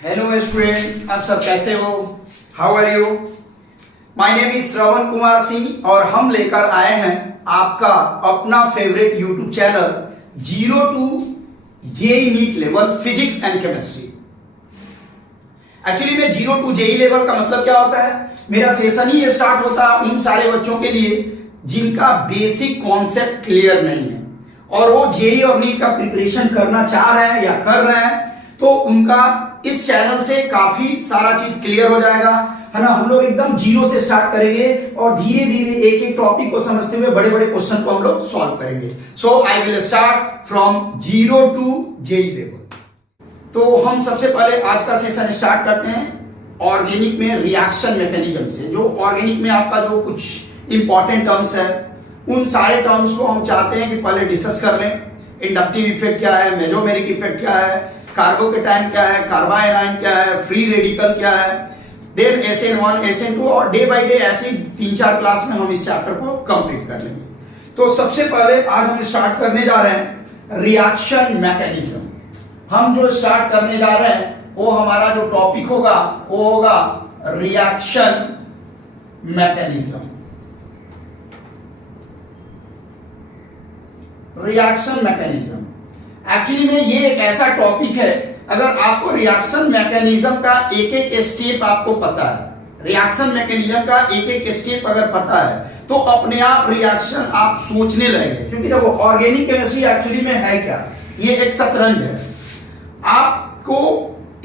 Hello student, आप सब कैसे हो? How are you? My name is Shravan Kumar Singh और हम लेकर आए हैं आपका अपना favourite YouTube channel 0 to JEE NEET level physics and chemistry. Actually में 0 to जेई लेवल का मतलब क्या होता है? मेरा सेशन ही ये स्टार्ट होता है उन सारे बच्चों के लिए जिनका बेसिक कॉन्सेप्ट क्लियर नहीं है और वो जेई और नीट का प्रिपरेशन करना चाह रहे हैं या कर रहे हैं, तो उनका इस चैनल से काफी सारा चीज क्लियर हो जाएगा, है ना। हम लोग एकदम जीरो से स्टार्ट करेंगे और धीरे धीरे एक एक टॉपिक को समझते हुए बड़े बड़े क्वेश्चन को हम लोग सॉल्व करेंगे। So I will start from 0 to JEE level. तो हम सबसे पहले आज का सेशन स्टार्ट करते हैं ऑर्गेनिक में रिएक्शन मैकेनिज्म से। जो ऑर्गेनिक में आपका जो कुछ इंपॉर्टेंट टर्म्स है उन सारे टर्म्स को हम चाहते हैं कि पहले डिस्कस कर लें। इंडक्टिव इफेक्ट क्या है, मेसोमेरिक इफेक्ट क्या है, कार्बोकेटाइन क्या है, कार्बाइनाइन क्या है, फ्री रेडिकल क्या है, देन SN1 SN2 और डे बाय डे ऐसे 3-4 क्लास में हम इस चैप्टर को कंप्लीट कर लेंगे। तो सबसे पहले आज हम स्टार्ट करने जा रहे हैं रिएक्शन मैकेनिज्म। हम जो स्टार्ट करने जा रहे हैं वो हमारा जो टॉपिक होगा वो होगा reaction mechanism. Reaction mechanism actually में ये एक ऐसा टॉपिक है, अगर आपको रिएक्शन मैकेनिज्म का एक एक स्टेप आपको पता है, रिएक्शन मैकेनिज्म का एक एक स्टेप अगर पता है तो अपने आप रिएक्शन आप सोचने लगेंगे। क्योंकि देखो ऑर्गेनिक केमिस्ट्री एक्चुअली में है क्या, ये एक शतरंज है। आपको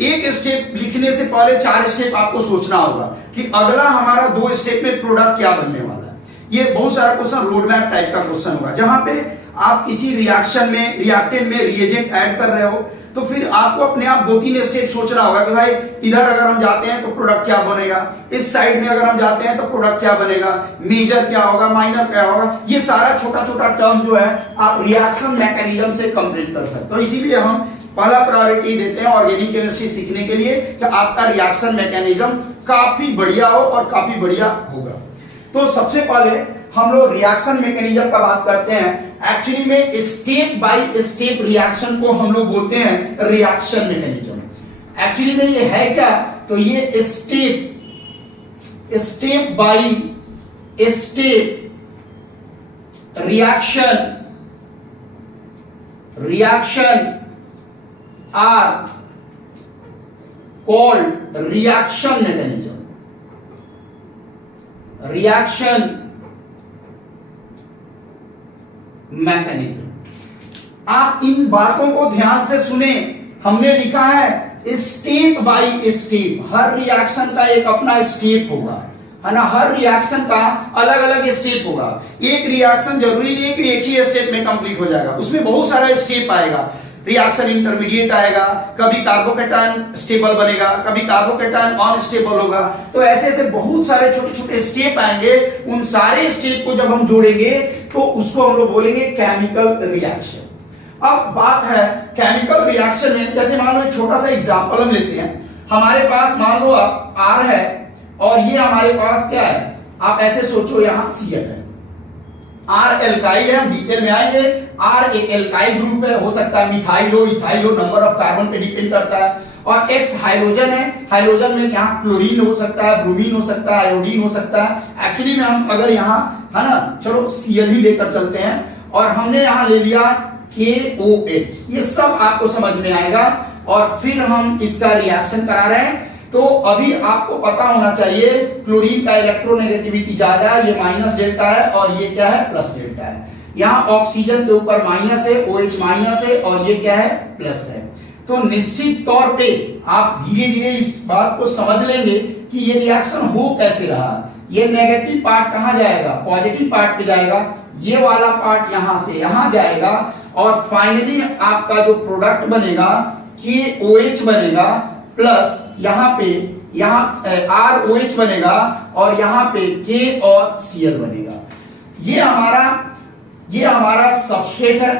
एक स्टेप लिखने से पहले 4 स्टेप आपको सोचना होगा कि अगला हमारा 2 स्टेप में प्रोडक्ट क्या बनने वाला है। ये बहुत सारा क्वेश्चन रोड मैप टाइप का क्वेश्चन होगा, जहां पे आप किसी रिएक्शन में रिएक्टेंट में रिएजेंट ऐड कर रहे हो तो फिर आपको अपने आप 2-3 स्टेप सोचना होगा कि भाई इधर अगर हम जाते हैं तो प्रोडक्ट क्या बनेगा, इस साइड में अगर हम जाते हैं तो प्रोडक्ट क्या बनेगा, मेजर क्या होगा, माइनर क्या होगा। ये सारा छोटा छोटा टर्म जो है आप रिएक्शन मैकेनिज्म से कंप्लीट कर सकते हो। इसीलिए हम पहला प्रायोरिटी देते हैं ऑर्गेनिक केमिस्ट्री सीखने के लिए कि आपका रिएक्शन मैकेनिज्म काफी बढ़िया हो और काफी बढ़िया होगा। तो सबसे पहले हम लोग रिएक्शन मैकेनिज्म का बात करते हैं। एक्चुअली में स्टेप बाय स्टेप रिएक्शन को हम लोग बोलते हैं रिएक्शन मैकेनिज्म। एक्चुअली में ये है क्या, तो ये step by step reaction are called reaction mechanism. Reaction mechanism. आप इन बातों को ध्यान से सुने। हमने लिखा है step by step, her reaction का एक अपना स्टेप होगा, है ना। हर रिएक्शन का अलग अलग स्टेप होगा। एक रिएक्शन जरूरी नहीं है कि एक ही स्टेप में कंप्लीट हो जाएगा, उसमें बहुत सारा स्टेप आएगा। रिएक्शन इंटरमीडिएट आएगा, कभी कार्बोकेटाइन स्टेबल बनेगा, कभी कार्बोकेटाइन अनस्टेबल होगा। तो ऐसे ऐसे बहुत सारे छोटे छोटे स्टेप आएंगे। उन सारे स्टेप को जब हम जोड़ेंगे तो उसको हम लोग बोलेंगे केमिकल रिएक्शन। अब बात है केमिकल रिएक्शन में, जैसे मान लो एक छोटा सा एग्जांपल हम लेते हैं। हमारे पास मान लो R है और ये हमारे पास क्या है, आप ऐसे सोचो यहाँ Cl है। R एल्काइल है, हम डिटेल में आएंगे। R एक एल्काइल ग्रुप है, हो सकता है मिथाइल हो, इथाइल हो, नंबर ऑफ कार्बन पे डिपेंड करता है। और X हाइड्रोजन है, हाइड्रोजन में यहाँ क्लोरीन हो सकता है, ब्रोमीन हो सकता है, आयोडीन हो सकता है। एक्चुअली में हम अगर यहाँ, है ना, चलो Cl ही लेकर चलते हैं और हमने यहाँ ले लिया KOH। ये सब आपको समझ में आएगा और फिर हम इसका रिएक्शन करा रहे हैं। तो अभी आपको पता होना चाहिए क्लोरीन का इलेक्ट्रोनेगेटिविटी ज्यादा है, ये माइनस डेल्टा है और ये क्या है, प्लस डेल्टा है। यहाँ ऑक्सीजन के ऊपर माइनस है, OH माइनस है और ये क्या है, प्लस है। तो निश्चित तौर पे आप धीरे धीरे इस बात को समझ लेंगे कि ये रिएक्शन हो कैसे रहा। ये नेगेटिव पार्ट कहां जाएगा, पॉजिटिव पार्ट पे जाएगा। ये वाला पार्ट यहां से यहां जाएगा और फाइनली आपका जो प्रोडक्ट बनेगा KOH बनेगा, प्लस यहाँ पे ROH बनेगा और यहाँ पे K और Cl बनेगा। ये हमारा सबस्ट्रेट है,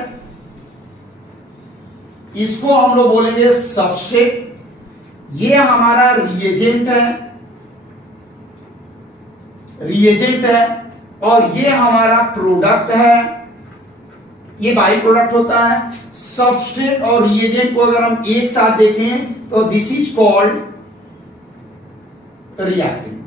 इसको हम लोग बोलेंगे सबस्ट्रेट। ये हमारा रिएजेंट है और ये हमारा प्रोडक्ट है। ये बाई प्रोडक्ट होता है। सबस्ट्रेट और रिएजेंट को अगर हम एक साथ देखें तो this is called reactant,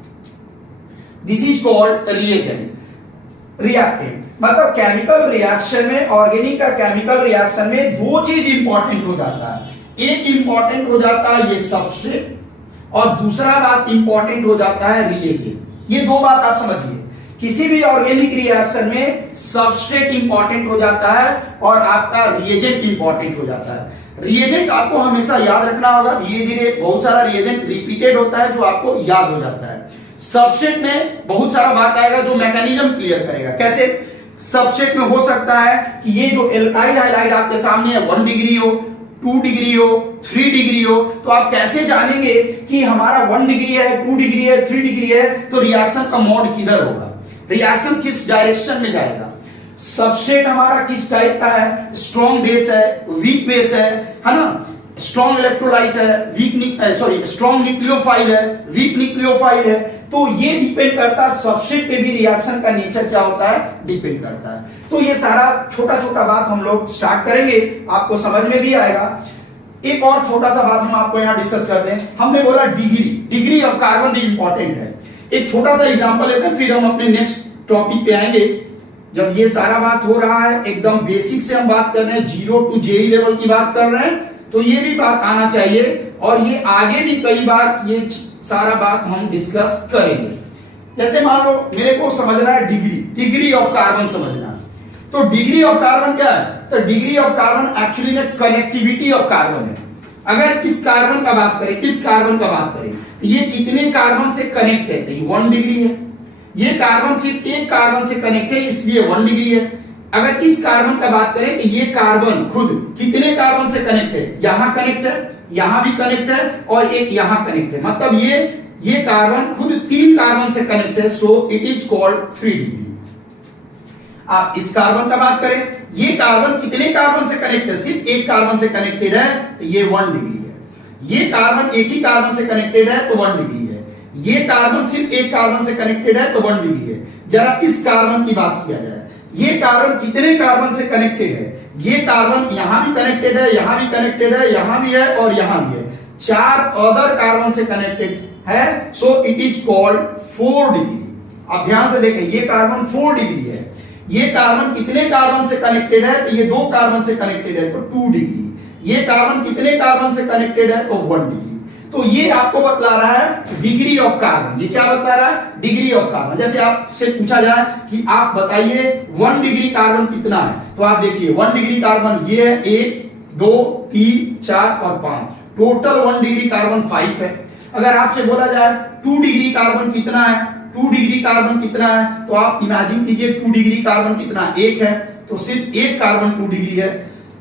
this is called reagent. Reactant मतलब केमिकल रिएक्शन में, ऑर्गेनिक का केमिकल रिएक्शन में दो चीज इंपॉर्टेंट हो जाता है। एक इंपॉर्टेंट हो जाता है ये सबस्ट्रेट, और दूसरा बात इंपॉर्टेंट हो जाता है रिएजेंट। ये दो बात आप समझिए, किसी भी ऑर्गेनिक रिएक्शन में सबस्ट्रेट इंपॉर्टेंट हो जाता है और आपका रिएजेंट इंपॉर्टेंट हो जाता है। रिएजेंट आपको हमेशा याद रखना होगा, धीरे धीरे बहुत सारा रिएजेंट रिपीटेड होता है जो आपको याद हो जाता है। सबस्ट्रेट में बहुत सारा बात आएगा जो मैकेनिज्म क्लियर करेगा। कैसे? सबस्ट्रेट में हो सकता है कि ये जो एल्काइल हाइलाइड आपके सामने है 1 डिग्री हो, 2 डिग्री हो, 3 डिग्री हो, तो आप कैसे जानेंगे कि हमारा 1 डिग्री है, 2 डिग्री है, 3 डिग्री है? तो रिएक्शन का मोड किधर होगा, रिएक्शन किस डायरेक्शन में जाएगा। सबस्ट्रेट हमारा किस टाइप का है, स्ट्रॉन्ग बेस है, वीक बेस है ना, स्ट्रॉन्ग इलेक्ट्रोलाइट है, स्ट्रॉन्ग न्यूक्लियोफाइल है, वीक न्यूक्लियोफाइल है। तो ये डिपेंड करता है सबस्ट्रेट पे भी रिएक्शन का नेचर क्या होता है, डिपेंड करता है। तो ये सारा छोटा छोटा बात हम लोग स्टार्ट करेंगे, आपको समझ में भी आएगा। एक और छोटा सा बात हम आपको यहाँ डिस्कस करते हैं। हमने बोला डिग्री ऑफ कार्बन भी इंपॉर्टेंट है। एक छोटा सा एग्जांपल लेते हैं, फिर हम अपने नेक्स्ट टॉपिक पे आएंगे। जब ये सारा बात हो रहा है, एकदम बेसिक से हम बात कर रहे हैं, 0 to JEE लेवल की बात कर रहे हैं, तो ये भी बात आना चाहिए, और ये आगे भी कई बार ये सारा बात हम डिस्कस करेंगे। जैसे मान लो मेरे को समझना है डिग्री ऑफ कार्बन समझना है, तो डिग्री ऑफ कार्बन क्या है? तो डिग्री ऑफ कार्बन एक्चुअली में कनेक्टिविटी ऑफ कार्बन है। अगर इस कार्बन का बात करें, इस कार्बन का बात करें, ये कितने कार्बन से कनेक्ट है? तो ये 1 डिग्री है। ये कार्बन सिर्फ एक कार्बन से कनेक्ट है, इसलिए 1 डिग्री है। अगर इस कार्बन का बात करें कि ये कार्बन खुद कितने कार्बन से कनेक्ट है, यहां कनेक्ट है, यहां भी कनेक्ट है, और एक यहां कनेक्ट है, मतलब ये कार्बन खुद 3 कार्बन से कनेक्ट है, so it is called 3 degree. आप इस कार्बन का बात करें, ये कार्बन कितने कार्बन से कनेक्ट है? सिर्फ एक कार्बन से कनेक्टेड है, तो ये 1 डिग्री है। ये कार्बन एक ही कार्बन से कनेक्टेड है, तो 1 डिग्री है। ये कार्बन सिर्फ एक कार्बन से कनेक्टेड है, तो 1 डिग्री है। जरा इस कार्बन की बात किया जाए, ये कार्बन कितने कार्बन से कनेक्टेड है? ये कार्बन यहां भी कनेक्टेड है, यहां भी कनेक्टेड है, यहां भी है, और यहां भी है। 4 अदर कार्बन से कनेक्टेड है, so it is called 4 degree. आप ध्यान से देखें, ये कार्बन 4 डिग्री है। ये कार्बन कितने कार्बन से कनेक्टेड है? तो ये 2 कार्बन से कनेक्टेड है, तो 2 डिग्री। ये कार्बन कितने कार्बन से कनेक्टेड है? तो 1 डिग्री। तो ये आपको बतला रहा है डिग्री ऑफ कार्बन। ये क्या बता रहा है? Degree of carbon. जैसे आपसे पूछा जाए कि आप बताइए 1 डिग्री कार्बन कितना है, तो आप देखिए 1 डिग्री कार्बन ये है 1, 2, 3, 4 और 5, टोटल 1 डिग्री कार्बन 5 है। अगर आपसे बोला जाए 2 डिग्री कार्बन कितना है, 2 डिग्री कार्बन कितना है, तो आप इमेजिन कीजिए 2 डिग्री कार्बन कितना, 1 है, तो सिर्फ एक कार्बन 2 डिग्री है।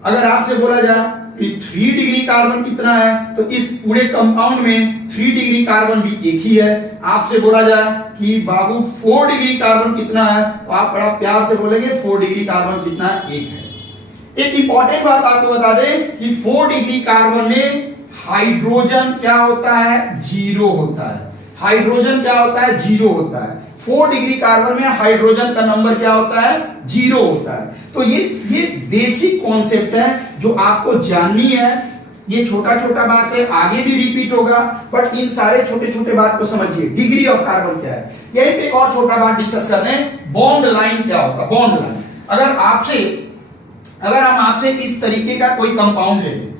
अगर आपसे बोला जाए कि 3 डिग्री कार्बन कितना है, तो इस पूरे कंपाउंड में 3 डिग्री कार्बन भी एक ही है। आपसे बोला जाए कि बाबू 4 डिग्री कार्बन कितना है, तो आप बड़ा प्यार से बोलेंगे 4 डिग्री कार्बन कितना है, 1 है। एक इंपॉर्टेंट बात आपको बता दें कि 4 डिग्री कार्बन में हाइड्रोजन क्या होता है? 0 होता है। हाइड्रोजन क्या होता है? 0 होता है। 4 डिग्री कार्बन में हाइड्रोजन का नंबर क्या होता है? 0 होता है। तो ये बेसिक कॉन्सेप्ट है जो आपको जाननी है। ये छोटा छोटा बात है, आगे भी रिपीट होगा, बट इन सारे छोटे छोटे बात को समझिए। डिग्री ऑफ कार्बन क्या है, यही पे एक और छोटा बात डिस्कस कर रहे हैं। बॉन्ड लाइन क्या होता है? बॉन्ड लाइन, अगर हम आपसे इस तरीके का कोई कंपाउंड ले लें,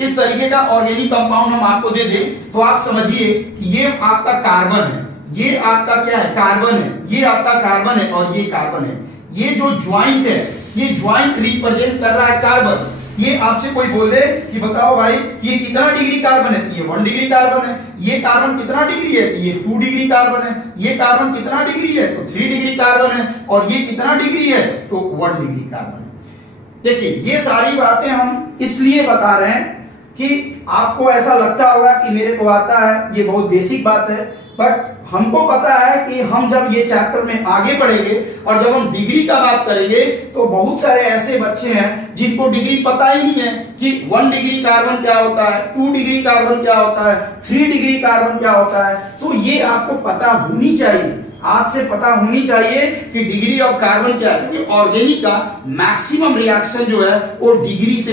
इस तरीके का ऑर्गेनिक कंपाउंड हम आपको दे दें, तो आप समझिए कि ये आपका कार्बन है, ये आपका क्या है? कार्बन है, ये आपका कार्बन है, और ये कार्बन है। ये जो ज्वाइंट है, ये ज्वाइंट रिप्रेजेंट कर रहा है कार्बन। ये आपसे कोई बोल दे कि बताओ भाई ये कितना डिग्री कार्बन है, तो ये 1 डिग्री कार्बन है। ये कार्बन कितना डिग्री है, तो ये 2 डिग्री कार्बन है। ये कार्बन कितना डिग्री है, तो 3 डिग्री कार्बन है। और ये कितना डिग्री है, तो 1 डिग्री कार्बन है। देखिए ये सारी बातें हम इसलिए बता रहे हैं कि आपको ऐसा लगता होगा कि मेरे को आता है, ये बहुत बेसिक बात है, बट हमको पता है कि हम जब ये चैप्टर में आगे बढ़ेंगे और जब हम डिग्री का बात करेंगे, तो बहुत सारे ऐसे बच्चे हैं जिनको डिग्री पता ही नहीं है कि 1 डिग्री कार्बन क्या होता है, 2 डिग्री कार्बन क्या होता है, 3 डिग्री कार्बन क्या होता है। तो ये आपको पता होनी चाहिए। आज से पता होनी चाहिए कि डिग्री ऑफ कार्बन क्या है, क्योंकि ऑर्गेनिक का मैक्सिमम रिएक्शन जो है वो डिग्री से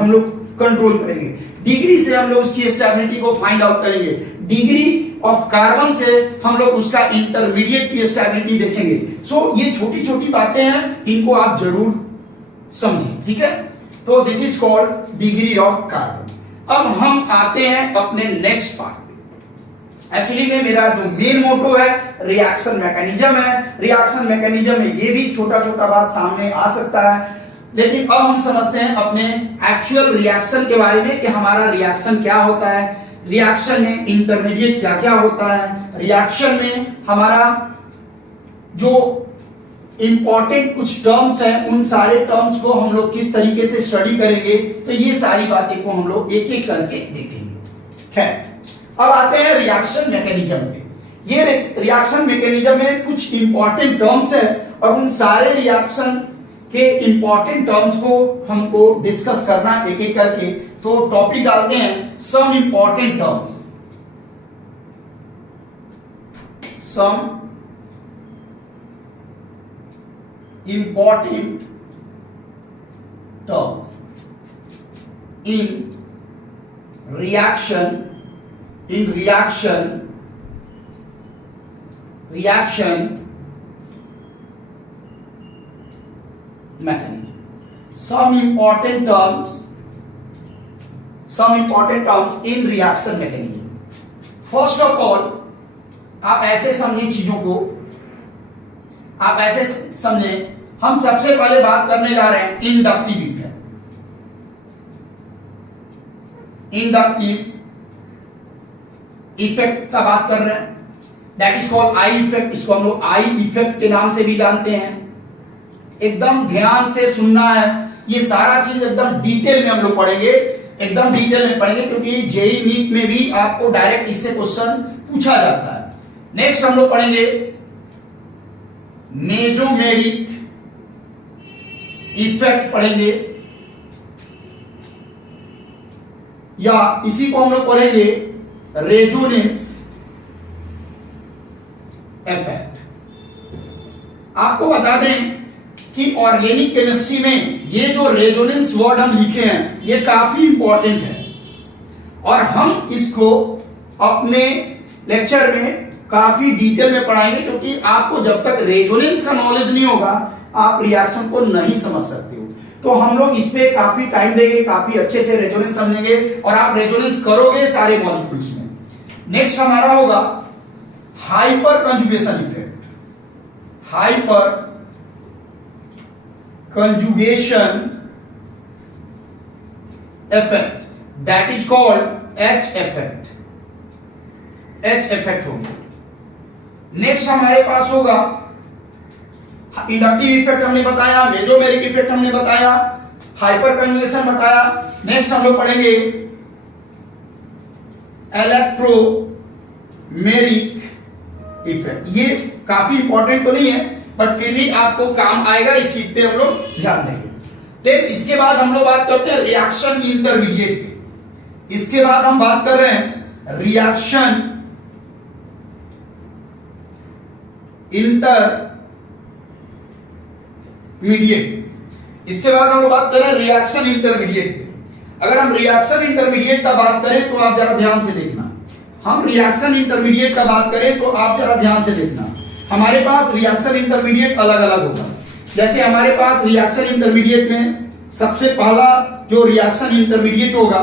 हम लोग कंट्रोल करेंगे, डिग्री से हम लोग उसकी स्टेबिलिटी को फाइंड आउट करेंगे, डिग्री ऑफ कार्बन से हम लोग उसका इंटरमीडिएट की स्टेबिलिटी देखेंगे। सो ये छोटी छोटी बातें हैं, इनको आप जरूर समझिए, ठीक है। तो this is called degree of carbon. अब हम आते हैं अपने नेक्स्ट पार्ट पे। एक्चुअली में मेरा जो मेन मोटो है रिएक्शन मैकेनिज्म है। रिएक्शन मैकेनिज्म में ये भी छोटा छोटा बात सामने आ सकता है, लेकिन अब हम समझते हैं अपने एक्चुअल रिएक्शन के बारे में कि हमारा रिएक्शन क्या होता है, रिएक्शन में इंटरमीडिएट क्या क्या होता है, रिएक्शन में हमारा जो इंपॉर्टेंट कुछ टर्म्स हैं उन सारे टर्म्स को हम लोग किस तरीके से स्टडी करेंगे। तो ये सारी बातें को हम लोग एक एक करके देखेंगे। खैर, अब आते हैं रिएक्शन मैकेनिज्म पे। ये रिएक्शन मैकेनिज्म में कुछ इंपॉर्टेंट टर्म्स है और उन सारे रिएक्शन के इंपॉर्टेंट टर्म्स को हमको डिस्कस करना एक एक करके। तो टॉपिक डालते हैं some important terms, some important terms in reaction mechanism. Some important terms in reaction mechanism. First of all, आप ऐसे समझिए चीजों को, आप ऐसे समझे, हम सबसे पहले बात करने जा रहे हैं इंडक्टिव इफेक्ट। इंडक्टिव इफेक्ट का बात कर रहे हैं, that is called I effect. इसको हम लोग आई इफेक्ट के नाम से भी जानते हैं। एकदम ध्यान से सुनना है, ये सारा चीज एकदम डिटेल में हम लोग पढ़ेंगे, एकदम डिटेल में पढ़ेंगे, क्योंकि जेईई नीट में भी आपको डायरेक्ट इससे क्वेश्चन पूछा जाता है। नेक्स्ट हम लोग पढ़ेंगे मेजोमेरिक इफेक्ट पढ़ेंगे, या इसी को हम लोग पढ़ेंगे रेजोनेंस इफेक्ट। आपको बता दें कि ऑर्गेनिक केमिस्ट्री में ये जो रेजोनेंस वर्ड हम लिखे हैं ये काफी इंपॉर्टेंट है, और हम इसको अपने लेक्चर में काफी डिटेल में पढ़ाएंगे, क्योंकि आपको जब तक रेजोनेंस का नॉलेज नहीं होगा आप रिएक्शन को नहीं समझ सकते हो। तो हम लोग इस पे काफी टाइम देंगे, काफी अच्छे से रेजोनेंस समझेंगे, और आप रेजोनेंस करोगे सारे मॉलिक्यूल्स में। नेक्स्ट हमारा होगा hyper conjugation effect. Hyper conjugation effect, that is called H effect. H effect हो गया। नेक्स्ट हमारे पास होगा इंडक्टिव इफेक्ट हमने बताया, मेजोमेरिक इफेक्ट हमने बताया, हाइपर कंजुगेशन बताया। नेक्स्ट हम लोग पढ़ेंगे इलेक्ट्रोमेरिक इफेक्ट। ये काफी इंपॉर्टेंट तो नहीं है, बट फिर भी आपको काम आएगा, इस चीज पे हम लोग ध्यान देंगे। फिर इसके बाद हम लोग बात करते हैं रिएक्शन इंटरमीडिएट पे। इसके बाद हम बात कर रहे हैं रिएक्शन इंटरमीडिएट। इसके बाद हम लोग बात करें रिएक्शन इंटरमीडिएट पे। अगर हम रिएक्शन इंटरमीडिएट का बात करें तो आप जरा ध्यान से देखना, हम रिएक्शन इंटरमीडिएट का बात करें तो आप जरा ध्यान से देखना। हमारे पास रिएक्शन इंटरमीडिएट अलग अलग होगा। जैसे हमारे पास रिएक्शन इंटरमीडिएट में सबसे पहला जो रिएक्शन इंटरमीडिएट होगा,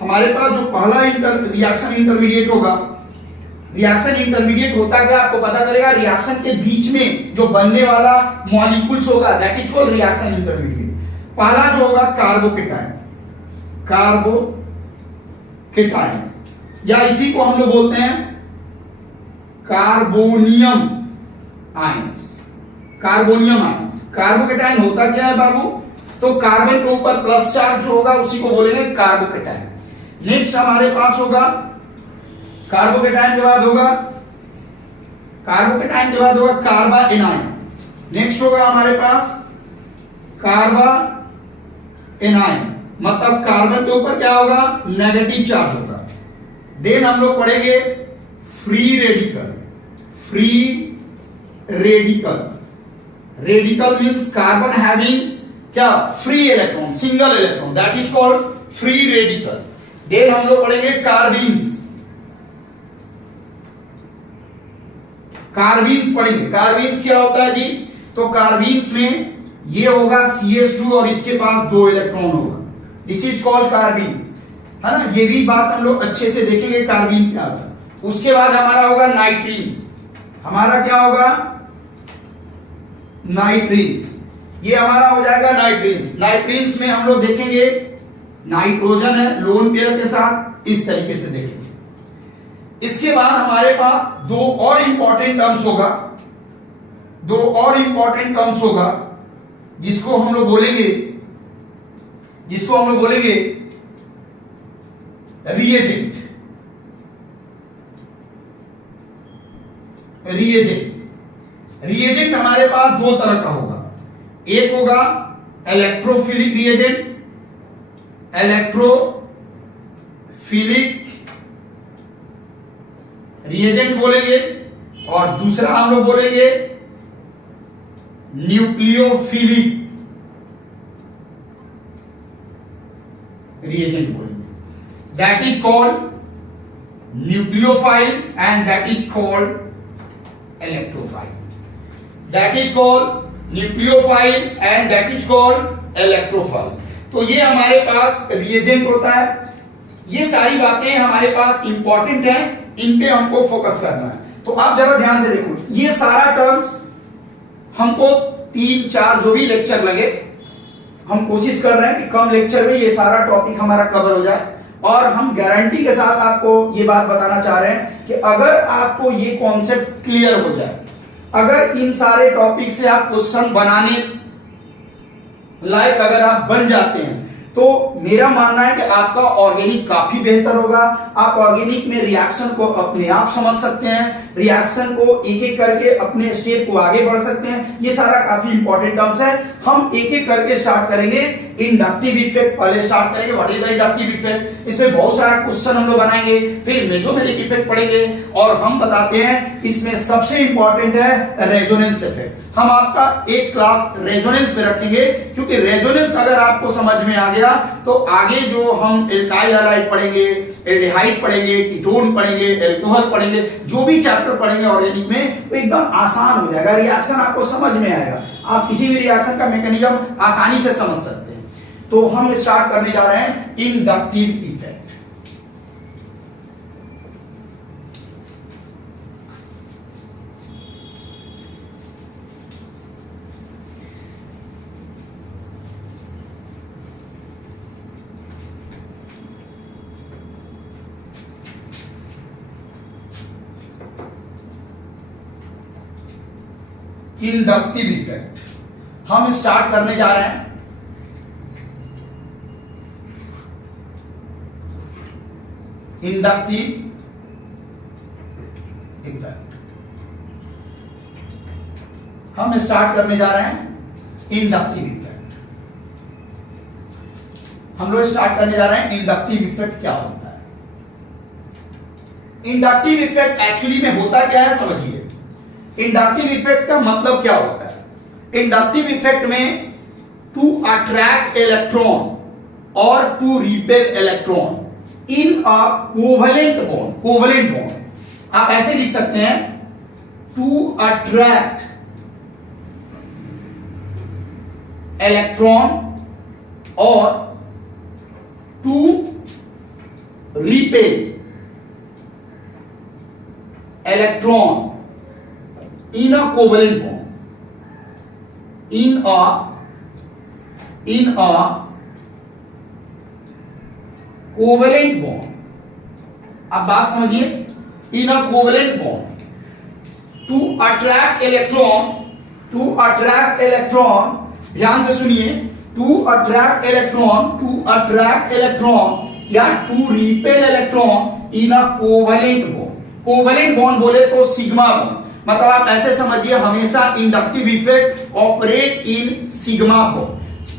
हमारे पास जो पहला रिएक्शन इंटरमीडिएट होगा, रिएक्शन इंटरमीडिएट होता क्या आपको पता चलेगा, रिएक्शन के बीच में जो बनने वाला मॉलिक्यूल्स होगा that is called reaction intermediate. पहला जो होगा कार्बोकेटायन, कार्बोकेटायन, या इसी को हम लोग बोलते हैं carbonium ions. Carbonium ions, carbocation होता क्या है बाबू, तो कार्बन के ऊपर प्लस चार्ज जो होगा उसी को बोलेंगे कार्बोकेटायन। नेक्स्ट हमारे पास होगा कार्बोकेटायन के बाद होगा कार्बा एनायन। नेक्स्ट होगा हमारे पास कार्बा एनायन, मतलब कार्बन के ऊपर क्या होगा, नेगेटिव चार्ज होगा। देन हम लोग पढ़ेंगे free radical. Free radical, radical means carbon having क्या, free electron, single electron, that is called free radical. Then हम लोग पढ़ेंगे कार्बीन्स, कार्बीन्स पढ़ेंगे। कार्बीन्स क्या होता है जी, तो कार्बीन्स में ये होगा CH2 और इसके पास 2 इलेक्ट्रॉन होगा, दिस इज कॉल्ड कार्बीन्स, है ना। ये भी बात हम लोग अच्छे से देखेंगे कार्बीन क्या होता है। उसके बाद हमारा होगा नाइट्रीन, हमारा क्या होगा, नाइट्रीन्स, ये हमारा हो जाएगा नाइट्रीन्स। नाइट्रीन्स में हम लोग देखेंगे नाइट्रोजन है लोन पेयर के साथ, इस तरीके से देखेंगे। इसके बाद हमारे पास 2 और इंपॉर्टेंट टर्म्स होगा, 2 और इंपॉर्टेंट टर्म्स होगा जिसको हम लोग बोलेंगे, रिएजेंट, रिएजेंट हमारे पास 2 तरह का होगा, एक होगा इलेक्ट्रोफिलिक रिएजेंट, रिएजेंट बोलेंगे, और दूसरा हम लोग बोलेंगे न्यूक्लियोफिलिक रिएजेंट बोलेंगे, that is called nucleophile and that is called electrophile, that is called nucleophile and that is called electrophile. तो ये हमारे पास रिएजेंट होता है। ये सारी बातें हमारे पास इंपॉर्टेंट हैं, इन पे हमको फोकस करना है। तो आप जरा ध्यान से देखो, ये सारा टर्म्स हमको 3-4 जो भी लेक्चर लगे, हम कोशिश कर रहे हैं कि कम लेक्चर में ये सारा टॉपिक हमारा कवर हो जाए, और हम गारंटी के साथ आपको ये बात बताना चाह रहे हैं कि अगर आपको ये कॉन्सेप्ट क्लियर हो जाए, अगर इन सारे टॉपिक से आप क्वेश्चन बनाने लायक अगर आप बन जाते हैं, तो मेरा मानना है कि आपका ऑर्गेनिक काफी बेहतर होगा। आप ऑर्गेनिक में रिएक्शन को अपने आप समझ सकते हैं, रिएक्शन को एक एक करके अपने स्टेप को आगे बढ़ सकते हैं। ये सारा काफी इंपॉर्टेंट टर्म्स है। हम एक एक करके स्टार्ट करेंगे। इंडक्टिव इफेक्ट पहले स्टार्ट करेंगे, what is the inductive effect, इसमें बहुत सारा क्वेश्चन हम लोग बनाएंगे। फिर मेसोमेरिक इफेक्ट पढ़ेंगे, और हम बताते हैं इसमें सबसे इंपॉर्टेंट है रेजोनेंस इफेक्ट। हम आपका एक क्लास रेजोनेंस पे रखेंगे, क्योंकि रेजोनेंस अगर आपको समझ में आ गया तो आगे जो हम एल्काइल हैलाइड पढ़ेंगे, एल्डिहाइड पढ़ेंगे, कीटोन पढ़ेंगे, अल्कोहल पढ़ेंगे, जो भी चैप्टर पढ़ेंगे ऑर्गेनिक में, वो एकदम आसान हो जाएगा। रिएक्शन आपको समझ में आएगा, आप किसी भी रिएक्शन का मैकेनिज्म आसानी से समझ सकते हैं। तो हम स्टार्ट करने जा रहे हैं इंडक्टिव इफेक्ट। इंडक्टिव इफेक्ट हम स्टार्ट करने जा रहे हैं। इंडक्टिव इफेक्ट हम स्टार्ट करने जा रहे हैं। इंडक्टिव इफेक्ट हम लोग स्टार्ट करने जा रहे हैं। इंडक्टिव इफेक्ट क्या होता है? इंडक्टिव इफेक्ट एक्चुअली में होता क्या है समझिए। इंडक्टिव इफेक्ट का मतलब क्या होता है? इंडक्टिव इफेक्ट में टू अट्रैक्ट इलेक्ट्रॉन और to repel electron in a covalent bond. Covalent bond आप ऐसे लिख सकते हैं, टू अट्रैक्ट इलेक्ट्रॉन और to repel electron in a covalent bond, in a covalent bond। अब बात समझिए, in a covalent bond to attract electron, ध्यान से सुनिए, to attract electron या to repel electron in a covalent bond। covalent bond बोले तो सिग्मा बॉन्ड, मतलब आप ऐसे समझिए हमेशा inductive effect operate in sigma bond.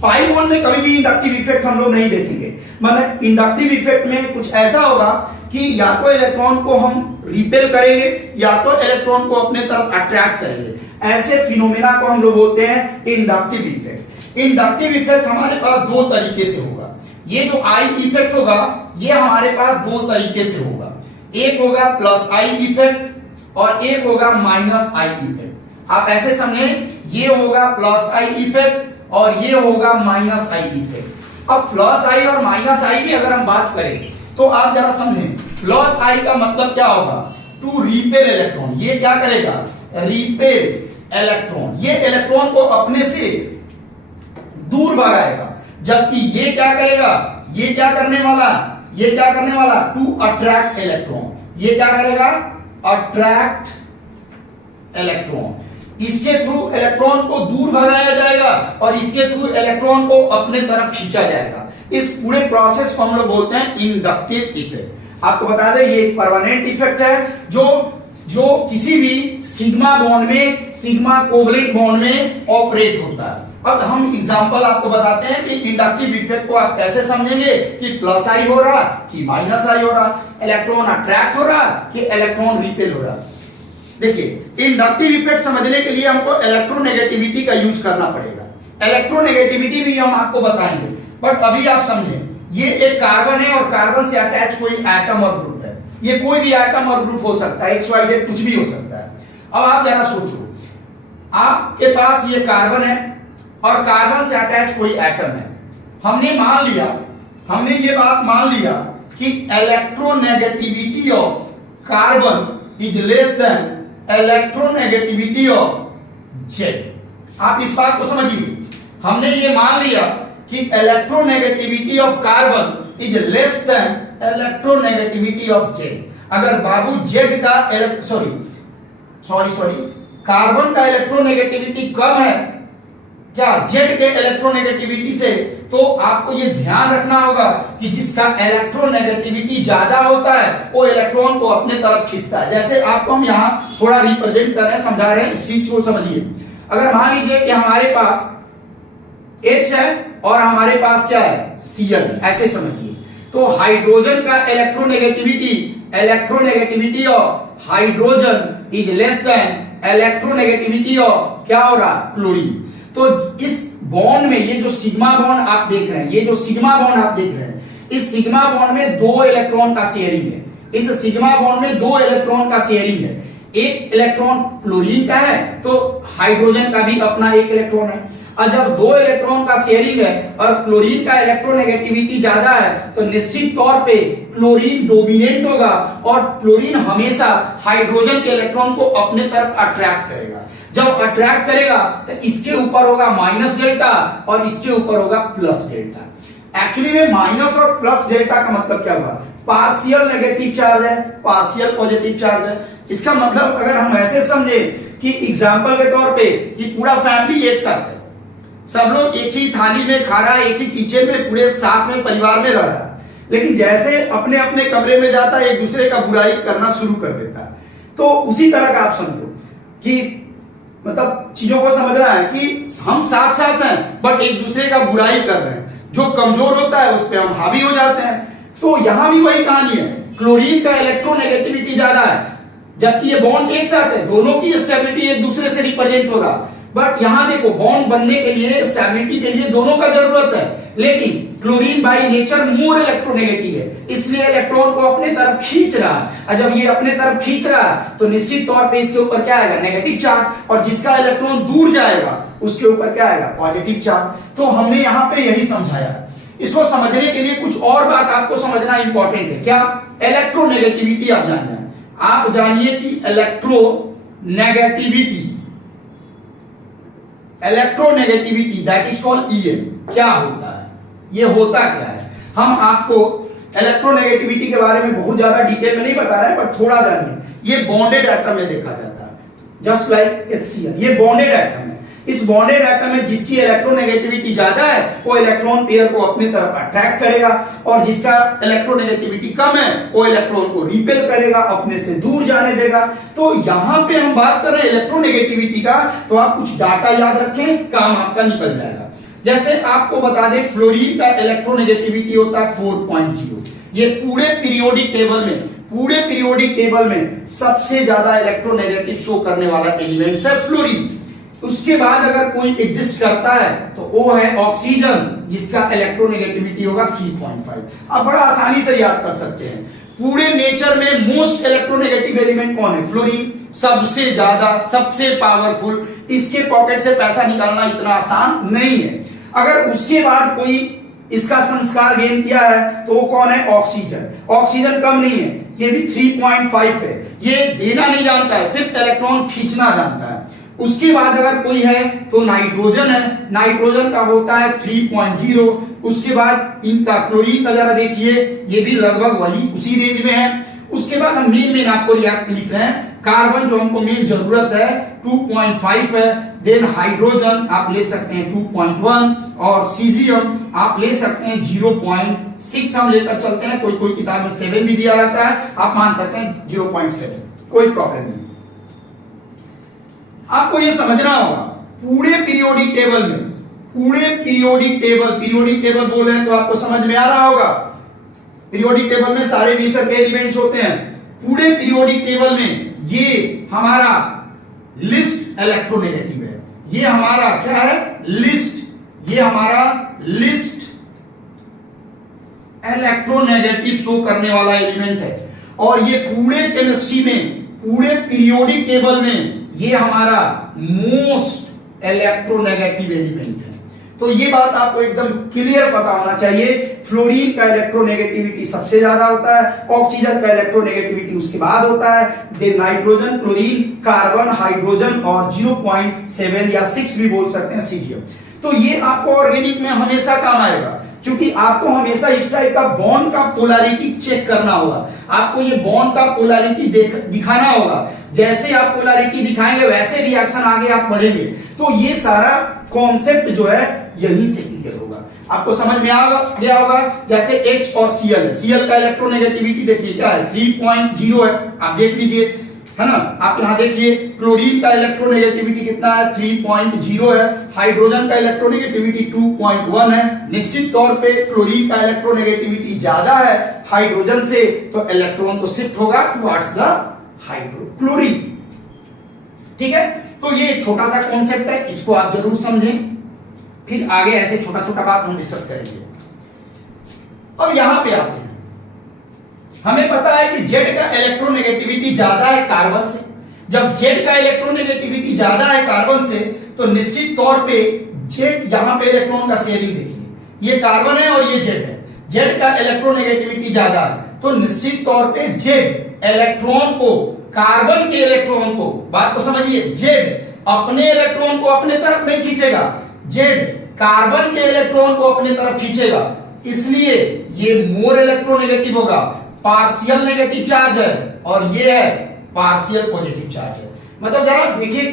Pi bond में कभी भी इंडक्टिव इफेक्ट हम लोग नहीं देखेंगे। मतलब इंडक्टिव इफेक्ट में कुछ ऐसा होगा कि या तो इलेक्ट्रॉन को हम रिपेल करेंगे या तो इलेक्ट्रॉन को अपने तरफ अट्रैक्ट करेंगे। ऐसे फिनोमेना को हम लोग बोलते हैं इंडक्टिव इफेक्ट। इंडक्टिव इफेक्ट हमारे पास दो तरीके से होगा। ये जो आई इफेक्ट होगा ये हमारे पास दो तरीके से होगा, एक होगा प्लस आई इफेक्ट और एक होगा माइनस आई इफेक्ट। आप ऐसे समझे, ये होगा प्लस आई इफेक्ट और ये होगा माइनस आई इफेक्ट। अब प्लस आई और माइनस आई की अगर हम बात करें तो आप जरा समझें, प्लस आई का मतलब क्या होगा, टू रिपेल इलेक्ट्रॉन। ये क्या करेगा, रिपेल इलेक्ट्रॉन, ये इलेक्ट्रॉन को अपने से दूर भगाएगा। जबकि ये क्या करेगा, ये क्या करने वाला, ये क्या करने वाला, टू अट्रैक्ट इलेक्ट्रॉन। ये क्या करेगा, अट्रैक्ट इलेक्ट्रॉन। इसके थ्रू इलेक्ट्रॉन को दूर भगाया जाएगा और इसके थ्रू इलेक्ट्रॉन को अपने तरफ खींचा जाएगा। इस पूरे प्रोसेस को हम लोग बोलते हैं इंडक्टिव इफेक्ट। आपको बता दें ये एक परमानेंट इफेक्ट है जो किसी भी सिग्मा बॉन्ड में, सिग्मा कोवलेंट बॉन्ड में ऑपरेट होता है। अब हम एग्जांपल आपको बताते हैं कि इंडक्टिव इफेक्ट को आप कैसे समझेंगे कि प्लस आई हो रहा कि माइनस आई हो रहा, इलेक्ट्रॉन अट्रैक्ट हो रहा कि इलेक्ट्रॉन रिपेल हो रहा। देखिए इंडक्टिव इफेक्ट समझने के लिए हमको इलेक्ट्रोनेगेटिविटी का यूज करना पड़ेगा। इलेक्ट्रोनेगेटिविटी भी हम आपको बताएंगे, बट अभी आप समझें ये एक कार्बन है और कार्बन से अटैच कोई एटम और ग्रुप है। ये कोई भी एटम और ग्रुप हो सकता है, एक्स वाई जेड कुछ भी हो सकता है। अब आप जरा सोचो, आपके पास ये कार्बन है और कार्बन से अटैच कोई एटम है। हमने ये बात मान लिया कि electronegativity of carbon is less than electronegativity of Z. आप इस बात को समझिए, हमने ये मान लिया कि electronegativity of carbon is less than electronegativity of Z. अगर बाबू जेड का कार्बन का इलेक्ट्रोनेगेटिविटी कम है क्या जेड के इलेक्ट्रोनेगेटिविटी से, तो आपको ये ध्यान रखना होगा कि जिसका इलेक्ट्रोनेगेटिविटी ज्यादा होता है वो इलेक्ट्रॉन को अपने तरफ खींचता है। जैसे आपको हम यहां थोड़ा रिप्रेजेंट कर रहे हैं, समझा रहे हैं, इस चीज को समझिए। अगर मान लीजिए कि हमारे पास H है और हमारे पास क्या है, Cl, ऐसे समझिए। तो हाइड्रोजन का electronegativity of hydrogen is less than electronegativity of क्या हो रहा, क्लोरीन। तो इस बॉन्ड में ये जो सिग्मा बॉन्ड आप देख रहे हैं, ये जो सिग्मा बॉन्ड आप देख रहे हैं, इस सिग्मा बॉन्ड में दो इलेक्ट्रॉन का शेयरिंग है। इस सिग्मा बॉन्ड में दो इलेक्ट्रॉन का शेयरिंग है। एक इलेक्ट्रॉन क्लोरीन का है तो हाइड्रोजन का भी अपना एक इलेक्ट्रॉन है। और जब दो इलेक्ट्रॉन का शेयरिंग है और क्लोरीन का इलेक्ट्रोनेगेटिविटी ज्यादा है तो निश्चित तौर पे क्लोरीन डोमिनेंट होगा और क्लोरीन हमेशा हाइड्रोजन के इलेक्ट्रॉन को अपने तरफ अट्रैक्ट करेगा। जब अट्रैक्ट करेगा तो इसके ऊपर होगा माइनस डेल्टा और इसके ऊपर होगा प्लस डेल्टा। एक्चुअली में माइनस और प्लस डेल्टा का मतलब क्या हुआ, पार्शियल नेगेटिव चार्ज है, पार्शियल पॉजिटिव चार्ज है। इसका मतलब अगर हम ऐसे समझे कि एग्जांपल के तौर पे कि पूरा फैमिली एक साथ है, सब लोग एक ही थाली में खा रहा है, एक ही किचन में पूरे साथ में परिवार में रह रहा है, लेकिन जैसे अपने अपने कमरे में जाता है एक दूसरे का बुराई करना शुरू कर देता है। तो उसी तरह का आप समझो कि मतलब चीजों को समझना है कि हम साथ साथ हैं बट एक दूसरे का बुराई कर रहे हैं। जो कमजोर होता है उस पर हम हावी हो जाते हैं। तो यहां भी वही कहानी है, क्लोरीन का इलेक्ट्रोनेगेटिविटी ज्यादा है जबकि ये बॉन्ड एक साथ है, दोनों की स्टेबिलिटी एक दूसरे से रिप्रेजेंट हो रहा। बट यहां देखो बॉन्ड बनने के लिए, स्टेबिलिटी के लिए दोनों का जरूरत है, लेकिन chlorine by nature more electronegative है, इसलिए इलेक्ट्रॉन को अपने तरफ खींच रहा है। और जब ये अपने तरफ खींच रहा है तो निश्चित तौर पे इसके ऊपर क्या आएगा, नेगेटिव चार्ज, और जिसका इलेक्ट्रॉन दूर जाएगा उसके ऊपर क्या आएगा, पॉजिटिव चार्ज। तो हमने यहां पे यही समझाया। इसको समझने के लिए कुछ और बात आपको समझना इंपॉर्टेंट है। क्या, इलेक्ट्रोनेगेटिविटी आप जानना है। आप जानिए कि electronegativity that is called EN क्या होता है, ये होता क्या है। हम आपको इलेक्ट्रोनेगेटिविटी के बारे में बहुत ज्यादा डिटेल में नहीं बता रहे हैं, पर थोड़ा जानिए। ये बॉन्डेड एटम में देखा जाता है, जस्ट लाइक HCl, ये बॉन्डेड एटम है। इस बॉन्डेड एटम में जिसकी इलेक्ट्रोनेगेटिविटी ज्यादा है वो इलेक्ट्रॉन पेयर को अपनी तरफ अट्रैक्ट करेगा, और जिसका इलेक्ट्रोनेगेटिविटी कम है वो इलेक्ट्रॉन को रिपेल करेगा, अपने से दूर जाने देगा। तो यहां पे हम बात कर रहे हैं इलेक्ट्रोनेगेटिविटी का, तो आप कुछ डाटा याद रखें, काम आपका निकल जाएगा। जैसे आपको बता दें फ्लोरीन का इलेक्ट्रोनेगेटिविटी होता है 4.0, ये पूरे पीरियोडिक टेबल में सबसे ज्यादा इलेक्ट्रोनेगेटिव शो करने वाला एलिमेंट है फ्लोरीन। उसके बाद अगर कोई एग्जिस्ट करता है तो वो है ऑक्सीजन, जिसका इलेक्ट्रोनेगेटिविटी होगा 3.5। अब बड़ा आसानी से याद कर सकते हैं, पूरे नेचर में मोस्ट इलेक्ट्रोनेगेटिव एलिमेंट कौन है? फ्लोरीन, सबसे ज्यादा, सबसे पावरफुल। इसके पॉकेट से पैसा निकालना इतना आसान नहीं है। अगर उसके बाद कोई इसका संस्कार गेन किया है तो वो कौन है? ऑक्सीजन। ऑक्सीजन कम नहीं है, ये भी 3.5 है। ये देना नहीं जानता है, सिर्फ इलेक्ट्रॉन खींचना जानता है। उसके बाद अगर कोई है तो नाइट्रोजन है, नाइट्रोजन का होता है 3.0। उसके बाद इनका क्लोरीन का जरा देखिए, ये भी लगभग वही उसी रेंज में है। उसके बाद हम मेन आपको लिख रहे हैं, कार्बन जो हमको मेन जरूरत है 2.5 है। देन हाइड्रोजन आप ले सकते हैं 2.1 और सीजियम आप ले सकते हैं 0.6 हम लेकर चलते हैं। कोई कोई किताब में 7 भी दिया रहता है, आप मान सकते हैं 0.7, कोई प्रॉब्लम नहीं। आपको ये समझना होगा पूरे पीरियोडिक टेबल बोल रहे हैं तो आपको समझ में आ रहा होगा, पीरियोडिक टेबल में सारे नेचर के एलिमेंट्स होते हैं। पूरे पीरियोडिक टेबल में ये हमारा लिस्ट इलेक्ट्रोनेगेटिव है। ये हमारा क्या है? लिस्ट। ये हमारा लिस्ट इलेक्ट्रोनेगेटिव शो करने वाला एलिमेंट है। और ये पूरे केमिस्ट्री में, पूरे पीरियोडिक टेबल में ये हमारा मोस्ट इलेक्ट्रोनेगेटिव एलिमेंट है। तो ये बात आपको एकदम क्लियर पता होना चाहिए। फ्लोरीन का इलेक्ट्रोनेगेटिविटी सबसे ज्यादा होता है, ऑक्सीजन का इलेक्ट्रोनेगेटिविटी उसके बाद होता है, then nitrogen, chlorine, carbon, hydrogen और 0.7 या 6 भी बोल सकते हैं सीजियम। तो ये आपको ऑर्गेनिक में हमेशा काम आएगा, क्योंकि आपको हमेशा इस टाइप का बॉन्ड का पोलैरिटी चेक करना होगा। आपको ये बॉन्ड का पोलैरिटी दिखाना होगा। जैसे आप पोलैरिटी दिखाएंगे वैसे रिएक्शन आगे आप बढ़ेंगे। तो ये सारा कॉन्सेप्ट जो है यहीं से क्लियर होगा, आपको समझ में आ गया होगा। जैसे H और Cl है, Cl का इलेक्ट्रोनेगेटिविटी देखिए क्या है? 3.0 है, आप देख लीजिए, है ना। आप यहां देखिए क्लोरीन का इलेक्ट्रोनेगेटिविटी कितना है? 3.0 है। हाइड्रोजन का इलेक्ट्रोनेगेटिविटी 2.1 है। निश्चित तौर पे क्लोरीन का इलेक्ट्रोनेगेटिविटी ज्यादा है हाइड्रोजन से, तो इलेक्ट्रॉन तो शिफ्ट होगा टुवर्ड्स द हाइड्रोक्लोरीन। ठीक है, तो ये एक छोटा सा कॉन्सेप्ट है, इसको आप जरूर समझें, फिर आगे ऐसे छोटा छोटा बात हम डिस्कस करेंगे। अब यहां पे आते हैं, हमें पता है कि Z का इलेक्ट्रोनेगेटिविटी ज्यादा है कार्बन से। जब Z का इलेक्ट्रोनेगेटिविटी ज्यादा है कार्बन से, तो निश्चित तौर पे Z, यहां पे इलेक्ट्रॉन का शेयरिंग देखिए, ये कार्बन है और ये Z है। Z का इलेक्ट्रोनेगेटिविटी ज्यादा है, तो निश्चित तौर पे Z इलेक्ट्रॉन को, कार्बन के इलेक्ट्रॉन को, बात को समझिए, Z अपने इलेक्ट्रॉन को अपने तरफ नहीं खींचेगा, Z कार्बन के इलेक्ट्रॉन को अपने तरफ खींचेगा। इसलिए ये मोर इलेक्ट्रोनेगेटिव होगा, पार्शियल नेगेटिव चार्ज है, और ये है पार्शियल पॉजिटिव चार्ज है। मतलब जरा देखिए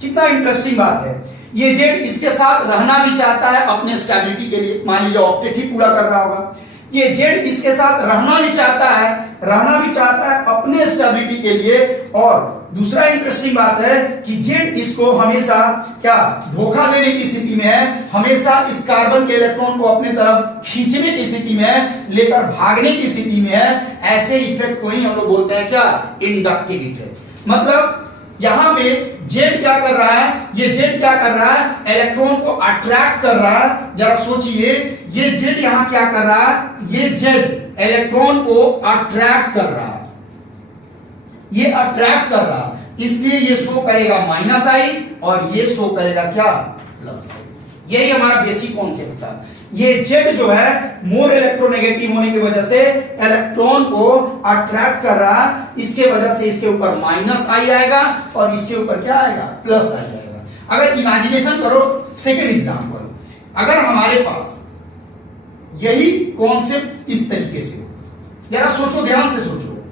कितना इंटरेस्टिंग बात है। ये Z इसके साथ रहना भी चाहता है अपने स्टेबिलिटी के लिए, मान लीजिए ऑक्टेट ही पूरा कर रहा होगा। ये Z इसके साथ रहना भी चाहता है अपने स्टेबिलिटी के लिए। और दूसरा इंटरेस्टिंग बात है कि Z इसको हमेशा क्या धोखा देने की स्थिति में है, हमेशा इस कार्बन के इलेक्ट्रॉन को अपने तरफ खींचने की स्थिति में है, लेकर भागने की स्थिति में है। ऐसे इफेक्ट को ही हम लोग बोलते हैं क्या? Inductive effect. मतलब यहां पे Z क्या कर रहा है? ये Z क्या कर रहा है? इलेक्ट्रॉन को अट्रैक्ट कर रहा है। जरा सोचिए, ये Z यहां क्या कर रहा है? ये Z इलेक्ट्रॉन को अट्रैक्ट कर रहा है, ये अट्रैक्ट कर रहा है, इसलिए ये शो करेगा -I और ये शो करेगा क्या? +I। यही हमारा बेसिक कॉन्सेप्ट था। ये Z जो है मोर इलेक्ट्रोनेगेटिव होने की वजह से इलेक्ट्रॉन को अट्रैक्ट कर रहा है, इसके वजह से इसके ऊपर -I आएगा और इसके ऊपर क्या आएगा? +I आएगा। अगर इमेजिनेशन करो, सेकेंड एग्जांपल, अगर हमारे पास यही कॉन्सेप्ट इस तरीके से हो, जरा सोचो, ध्यान से सोचो,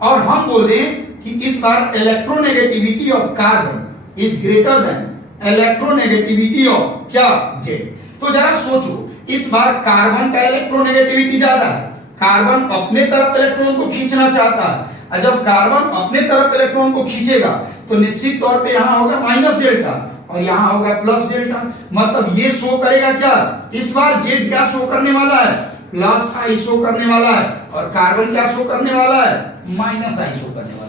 और हम बोल दें कि इस बार electronegativity of carbon is greater than electronegativity of क्या? Z। तो जरा सोचो, इस बार कार्बन का इलेक्ट्रोनेगेटिविटी ज्यादा है, कार्बन अपने तरफ इलेक्ट्रॉन को खींचना चाहता है, और जब कार्बन अपने तरफ इलेक्ट्रॉन को खींचेगा तो निश्चित तौर पे यहां होगा -डेल्टा और यहां होगा +डेल्टा। मतलब ये शो करेगा क्या? इस बार Z क्या शो करने वाला है? प्लस आई शो करने वाला है और कार्बन क्या शो करने वाला है, माइनस आई शो करने वाला है।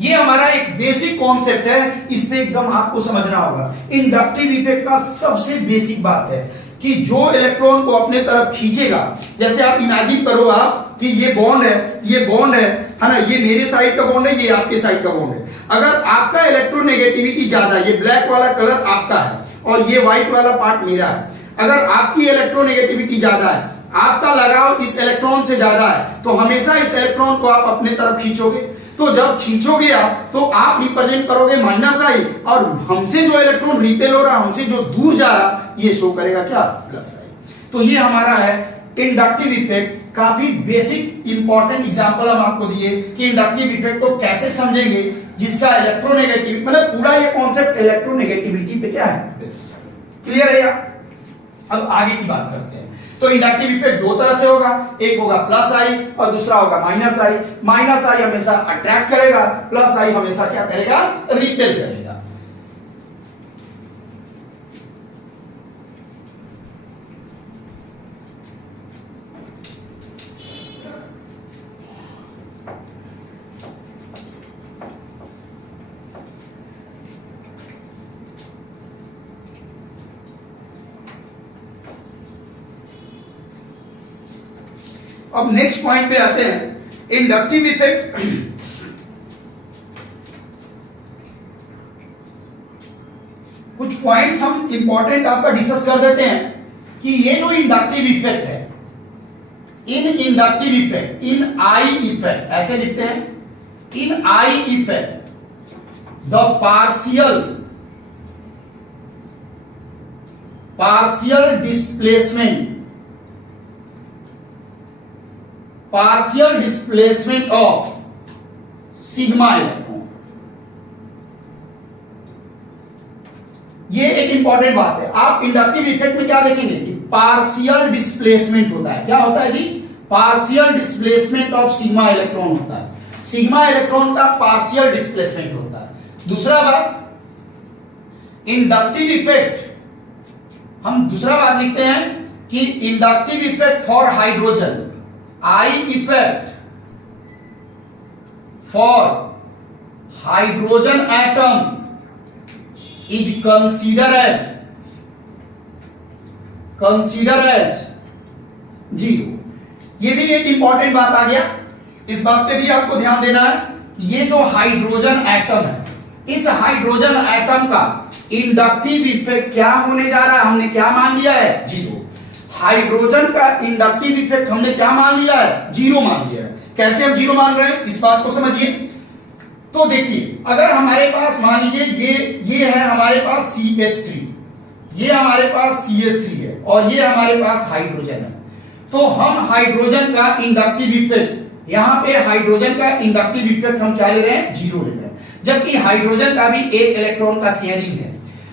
ये हमारा एक बेसिक कॉन्सेप्ट है, इस पे एकदम आपको समझना होगा। इंडक्टिव इफेक्ट का सबसे बेसिक बात है कि जो इलेक्ट्रॉन को अपने तरफ खींचेगा, जैसे आप इमेजिन करो आप कि ये बॉन्ड है, ये बॉन्ड है ना, ये मेरे साइड का बॉन्ड है, ये आपके साइड का बॉन्ड है। अगर आपका इलेक्ट्रोनेगेटिविटी ज्यादा है, ये ब्लैक वाला कलर आपका है और ये व्हाइट वाला पार्ट मेरा है, अगर आपकी इलेक्ट्रोनेगेटिविटी ज्यादा है, आपका लगाव इस इलेक्ट्रॉन से ज्यादा है, तो हमेशा इस इलेक्ट्रॉन को आप अपने तरफ खींचोगे। तो जब खींचोगे आप तो आप रिप्रेजेंट करोगे माइनस आई, और हमसे जो इलेक्ट्रॉन रिपेल हो रहा, हमसे जो दूर जा रहा, ये शो करेगा क्या, प्लस आई। तो ये हमारा है इंडक्टिव इफेक्ट। काफी बेसिक इंपॉर्टेंट एग्जांपल हम आपको दिए कि इंडक्टिव इफेक्ट को कैसे समझेंगे, जिसका इलेक्ट्रोनेगेटिविटी मतलब पूरा ये कॉन्सेप्ट इलेक्ट्रोनेगेटिविटी पे क्या है, क्लियर है। अब आगे की बात करते हैं। तो इंडक्टिव इफेक्ट दो तरह से होगा, एक होगा प्लस आई और दूसरा होगा माइनस आई। माइनस आई हमेशा अट्रैक्ट करेगा, प्लस आई हमेशा क्या करेगा, रिपेल करेगा। अब नेक्स्ट पॉइंट पे आते हैं, इंडक्टिव इफेक्ट। कुछ पॉइंट्स हम इंपॉर्टेंट आपका डिस्कस कर देते हैं कि ये जो इंडक्टिव इफेक्ट है, in inductive effect, in I effect ऐसे लिखते हैं, in I effect the partial displacement of sigma electron. ये एक इंपॉर्टेंट बात है। आप इंडक्टिव इफेक्ट में क्या देखेंगे कि पार्शियल डिस्प्लेसमेंट होता है। क्या होता है जी, partial displacement of sigma electron होता है। सिग्मा इलेक्ट्रॉन का पार्शियल डिस्प्लेसमेंट होता है। दूसरा बात, इंडक्टिव इफेक्ट, हम दूसरा बात लिखते हैं कि inductive effect for hydrogen, I effect for hydrogen atom is considered as zero. ये भी एक इंपॉर्टेंट बात आ गया, इस बात पे भी आपको ध्यान देना है। ये जो हाइड्रोजन एटम है, इस हाइड्रोजन एटम का इंडक्टिव इफेक्ट क्या होने जा रहा है, हमने क्या मान लिया है, जीरो। हाइड्रोजन का इंडक्टिव इफेक्ट हमने क्या मान लिया है, जीरो मान लिया है। कैसे हम जीरो मान रहे हैं, इस बात को समझिए। तो देखिए, अगर हमारे पास मान लीजिए ये है हमारे पास CH3, ये हमारे पास CH3 है और ये हमारे पास हाइड्रोजन है, तो हम हाइड्रोजन का इंडक्टिव इफेक्ट, यहां पे हाइड्रोजन का इंडक्टिव इफेक्ट हम क्या ले रहे हैं, जीरो ले रहे हैं, जबकि हाइड्रोजन का भी एक इलेक्ट्रॉन का शेयरिंग है।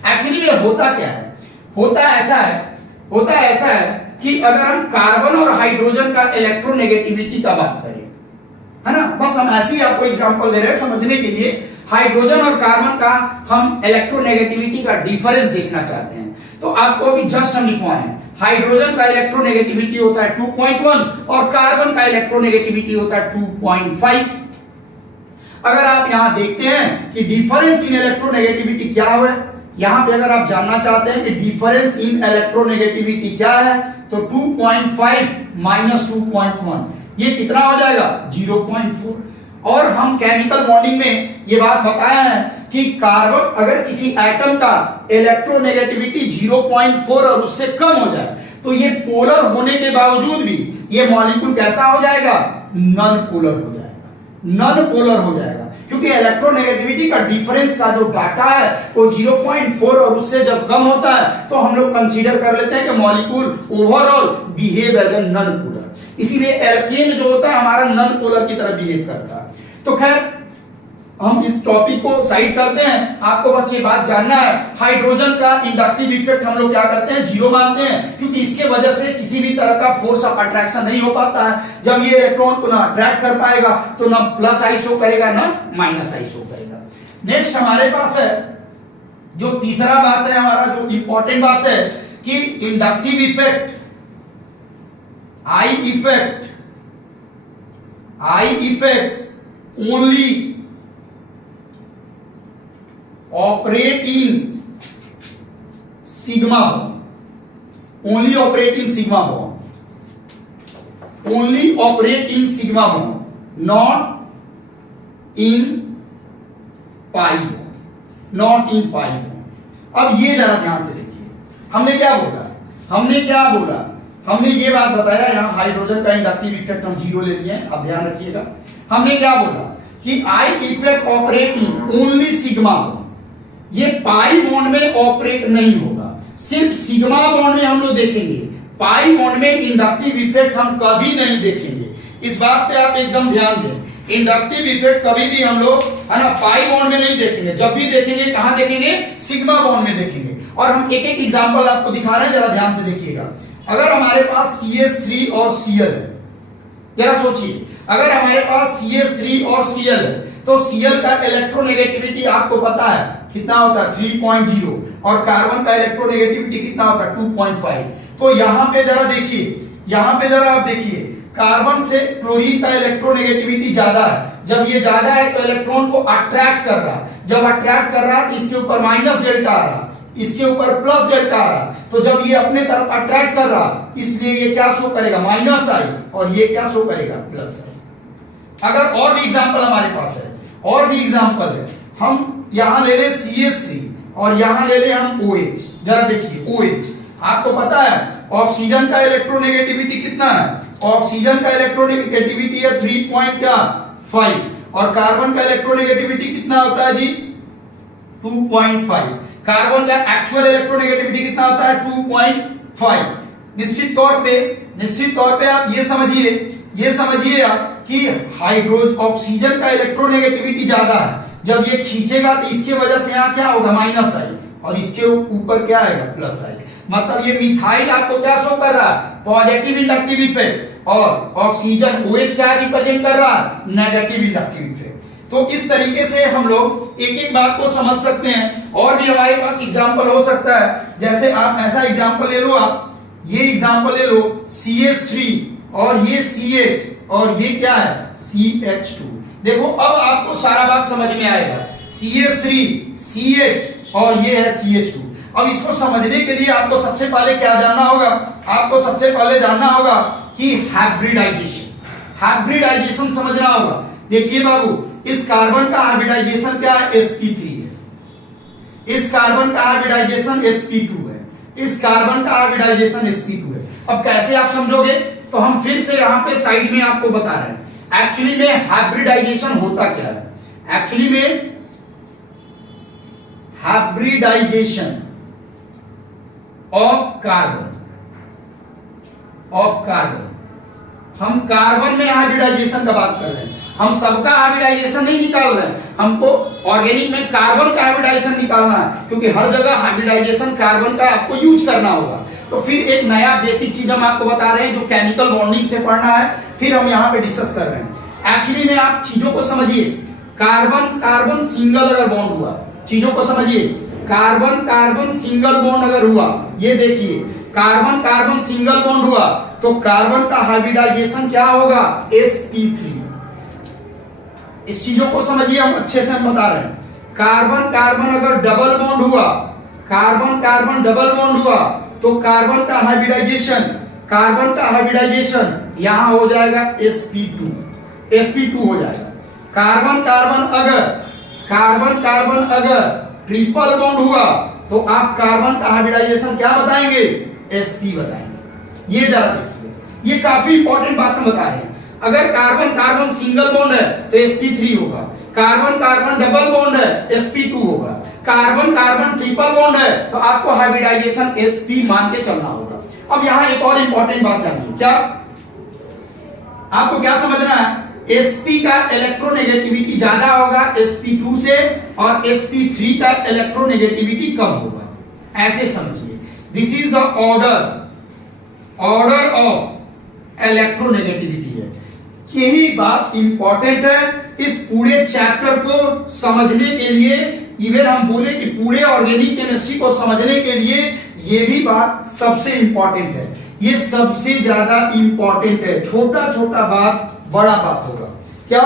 एक्चुअली ये होता क्या है, होता ऐसा है कि अगर हम कार्बन और हाइड्रोजन का इलेक्ट्रोनेगेटिविटी का बात करें, है ना, बस हम ऐसे ही आपको एग्जांपल दे रहे हैं समझने के लिए। हाइड्रोजन और कार्बन का हम इलेक्ट्रोनेगेटिविटी का डिफरेंस देखना चाहते हैं, तो आपको अभी जस्ट हम लिखवाए हैं, हाइड्रोजन का इलेक्ट्रोनेगेटिविटी होता है 2.1 और कार्बन का इलेक्ट्रोनेगेटिविटी होता है 2.5। अगर आप यहां देखते हैं कि डिफरेंस इन इलेक्ट्रोनेगेटिविटी क्या है, यहां पे अगर आप जानना चाहते हैं कि डिफरेंस इन इलेक्ट्रोनेगेटिविटी क्या है, तो 2.5 माइनस 2.1 ये कितना हो जाएगा, 0.4। और हम केमिकल बॉन्डिंग में ये बात बताया है कि कार्बन अगर किसी एटम का इलेक्ट्रोनेगेटिविटी 0.4 और उससे कम हो जाए, तो ये पोलर होने के बावजूद भी ये मॉलिक्यूल कैसा हो जाएगा, नॉन पोलर हो जाएगा, क्योंकि इलेक्ट्रोनेगेटिविटी का डिफरेंस का जो डाटा है वो 0.4 और उससे जब कम होता है तो हम लोग कंसीडर कर लेते हैं कि molecule overall behave as a non polar. इसीलिए एल्केन जो होता है हमारा नॉन पोलर की तरह बिहेव करता है। तो खैर हम इस टॉपिक को साइड करते हैं, आपको बस ये बात जानना है, हाइड्रोजन का इंडक्टिव इफेक्ट हम लोग क्या करते हैं, जीरो मानते हैं, क्योंकि इसके वजह से किसी भी तरह का फोर्स ऑफ अट्रैक्शन नहीं हो पाता है। जब ये इलेक्ट्रॉन को ना अट्रैक्ट कर पाएगा तो ना प्लस आई शो करेगा ना माइनस आई शो करेगा। नेक्स्ट हमारे पास है जो तीसरा बात है, हमारा जो इंपॉर्टेंट बात है कि inductive effect I effect only operate in sigma bond, only operate in sigma bond, only operate in sigma bond, not in pi bond, not in pi bond. अब ये जरा ध्यान से देखिए, हमने क्या बोला, हमने ये बात बताया, यहां हाइड्रोजन का इंडक्टिव इफेक्ट हम 0 ले लिए, अब ध्यान रखिएगा। हमने क्या बोला कि I effect operate in only sigma bond, ये पाई बॉन्ड में ऑपरेट नहीं होगा, सिर्फ सिग्मा बॉन्ड में हम लोग देखेंगे, पाई बॉन्ड में इंडक्टिव इफेक्ट हम कभी नहीं देखेंगे। इस बात पे आप एकदम ध्यान दें, इंडक्टिव इफेक्ट कभी भी हम लोग है ना पाई बॉन्ड में नहीं देखेंगे, जब भी देखेंगे कहां देखेंगे, सिग्मा बॉन्ड में देखेंगे। और हम एक एक एग्जांपल आपको दिखा रहे हैं, जरा ध्यान से देखिएगा। अगर हमारे पास CH3 और Cl है, जरा सोचिए, अगर हमारे पास CH3 और Cl है तो Cl का इलेक्ट्रोनेगेटिविटी आपको पता है कितना होता है, 3.0, और कार्बन का इलेक्ट्रोनेगेटिविटी कितना होता है, 2.5। तो यहां पे जरा देखिए, यहां पे जरा आप देखिए, कार्बन से क्लोरीन का इलेक्ट्रोनेगेटिविटी ज्यादा है, जब ये ज्यादा है तो इलेक्ट्रॉन को अट्रैक्ट कर रहा है, जब अट्रैक्ट कर रहा है तो इसके ऊपर माइनस डेल्टा आ रहा, इसके ऊपर प्लस डेल्टा आ रहा, तो जब ये अपने तरफ अट्रैक्ट कर रहा, इसलिए ये क्या शो करेगा, माइनस आई, और ये क्या शो करेगा, प्लस आई। अगर और भी एग्जांपल हमारे पास है, और भी एग्जांपल है, हम यहां ले ले CH3 और यहां ले ले हम OH, जरा देखिए OH, आपको पता है ऑक्सीजन का इलेक्ट्रोनेगेटिविटी कितना है, ऑक्सीजन का इलेक्ट्रोनेगेटिविटी है 3.5, और कार्बन का इलेक्ट्रोनेगेटिविटी कितना होता है जी, 2.5। कार्बन का एक्चुअल इलेक्ट्रोनेगेटिविटी कितना होता है, 2.5। निश्चित तौर पे आप ये समझिए आप कि हाइड्रोजन ऑक्सीजन का इलेक्ट्रोनेगेटिविटी ज्यादा है, जब ये खींचेगा तो इसके वजह से यहां क्या होगा, माइनस आई, और इसके ऊपर क्या आएगा, प्लस आई। मतलब ये मिथाइल आपको क्या शो कर रहा है, पॉजिटिव इंडक्टिव इफेक्ट, और ऑक्सीजन OH क्या रिप्रेजेंट कर रहा है, नेगेटिव इंडक्टिव इफेक्ट। तो इस तरीके से हम लोग एक एक बात को समझ सकते हैं। और भी हमारे पास एग्जांपल हो सकता है, जैसे आप ऐसा एग्जांपल ले लो, आप ये एग्जांपल ले लो, CH3 और ये CH और ये क्या है, CH2। देखो अब आपको सारा बात समझ में आएगा, CH3 CH और ये है CH2। अब इसको समझने के लिए आपको सबसे पहले क्या जानना होगा, आपको सबसे पहले जानना होगा कि हाइब्रिडाइजेशन समझना होगा। देखिए बाबू, इस कार्बन का हाइब्रिडाइजेशन क्या है, sp3 है, इस कार्बन का हाइब्रिडाइजेशन sp2 है, इस कार्बन का हाइब्रिडाइजेशन sp2 है। अब कैसे आप समझोगे, तो हम फिर से यहां पे साइड में आपको बता रहे हैं, एक्चुअली में हाइब्रिडाइजेशन होता क्या है। एक्चुअली में हाइब्रिडाइजेशन ऑफ कार्बन, हम कार्बन में हाइब्रिडाइजेशन का बात कर रहे हैं, हम सबका हाइब्रिडाइजेशन नहीं निकाल रहे हैं, हमको ऑर्गेनिक में कार्बन का हाइब्रिडाइजेशन निकालना है, क्योंकि हर जगह हाइब्रिडाइजेशन कार्बन का आपको यूज करना होगा। तो फिर एक नया बेसिक चीज हम आपको बता रहे हैं जो केमिकल बॉन्डिंग से पढ़ना है, फिर हम यहाँ पे डिस्कस कर रहे हैं। एक्चुअली में आप चीजों को समझिए, कार्बन कार्बन सिंगल अगर बॉन्ड हुआ, चीजों को समझिए, कार्बन कार्बन सिंगल बॉन्ड अगर हुआ, ये देखिए कार्बन कार्बन सिंगल बॉन्ड हुआ तो कार्बन का हाइब्रिडाइजेशन क्या होगा, sp3। इस चीजों को समझिए, हम अच्छे से हम बता रहे हैं। कार्बन कार्बन अगर डबल बॉन्ड हुआ, कार्बन कार्बन डबल बॉन्ड हुआ तो कार्बन का हाइब्रिडाइजेशन यहां हो जाएगा sp2 हो जाएगा। कार्बन कार्बन अगर ट्रिपल बॉन्ड हुआ तो आप कार्बन का हाइब्रिडाइजेशन क्या बताएंगे, sp बताएंगे। ये जरा देखिए, ये काफी इंपॉर्टेंट बात हम बता रहे हैं। अगर कार्बन कार्बन सिंगल बॉन्ड है तो sp3 होगा, कार्बन कार्बन डबल बॉन्ड है sp2 होगा, कार्बन कार्बन ट्रिपल बॉन्ड है तो आपको हाइब्रिडाइजेशन sp मान के चलना होगा। अब यहां एक और इंपॉर्टेंट बात जानिए, क्या आपको क्या समझना है, sp का इलेक्ट्रोनेगेटिविटी ज्यादा होगा sp2 से, और sp3 का इलेक्ट्रोनेगेटिविटी कम होगा, ऐसे समझिए। This is the order of electronegativity है। यही बात इंपॉर्टेंट है इस पूरे चैप्टर को समझने के लिए। इवन हम बोले कि पूरे ऑर्गेनिक केमिस्ट्री को समझने के लिए ये भी बात सबसे इंपॉर्टेंट है। ये सबसे ज्यादा इंपॉर्टेंट है, छोटा छोटा बात बड़ा बात होगा। क्या?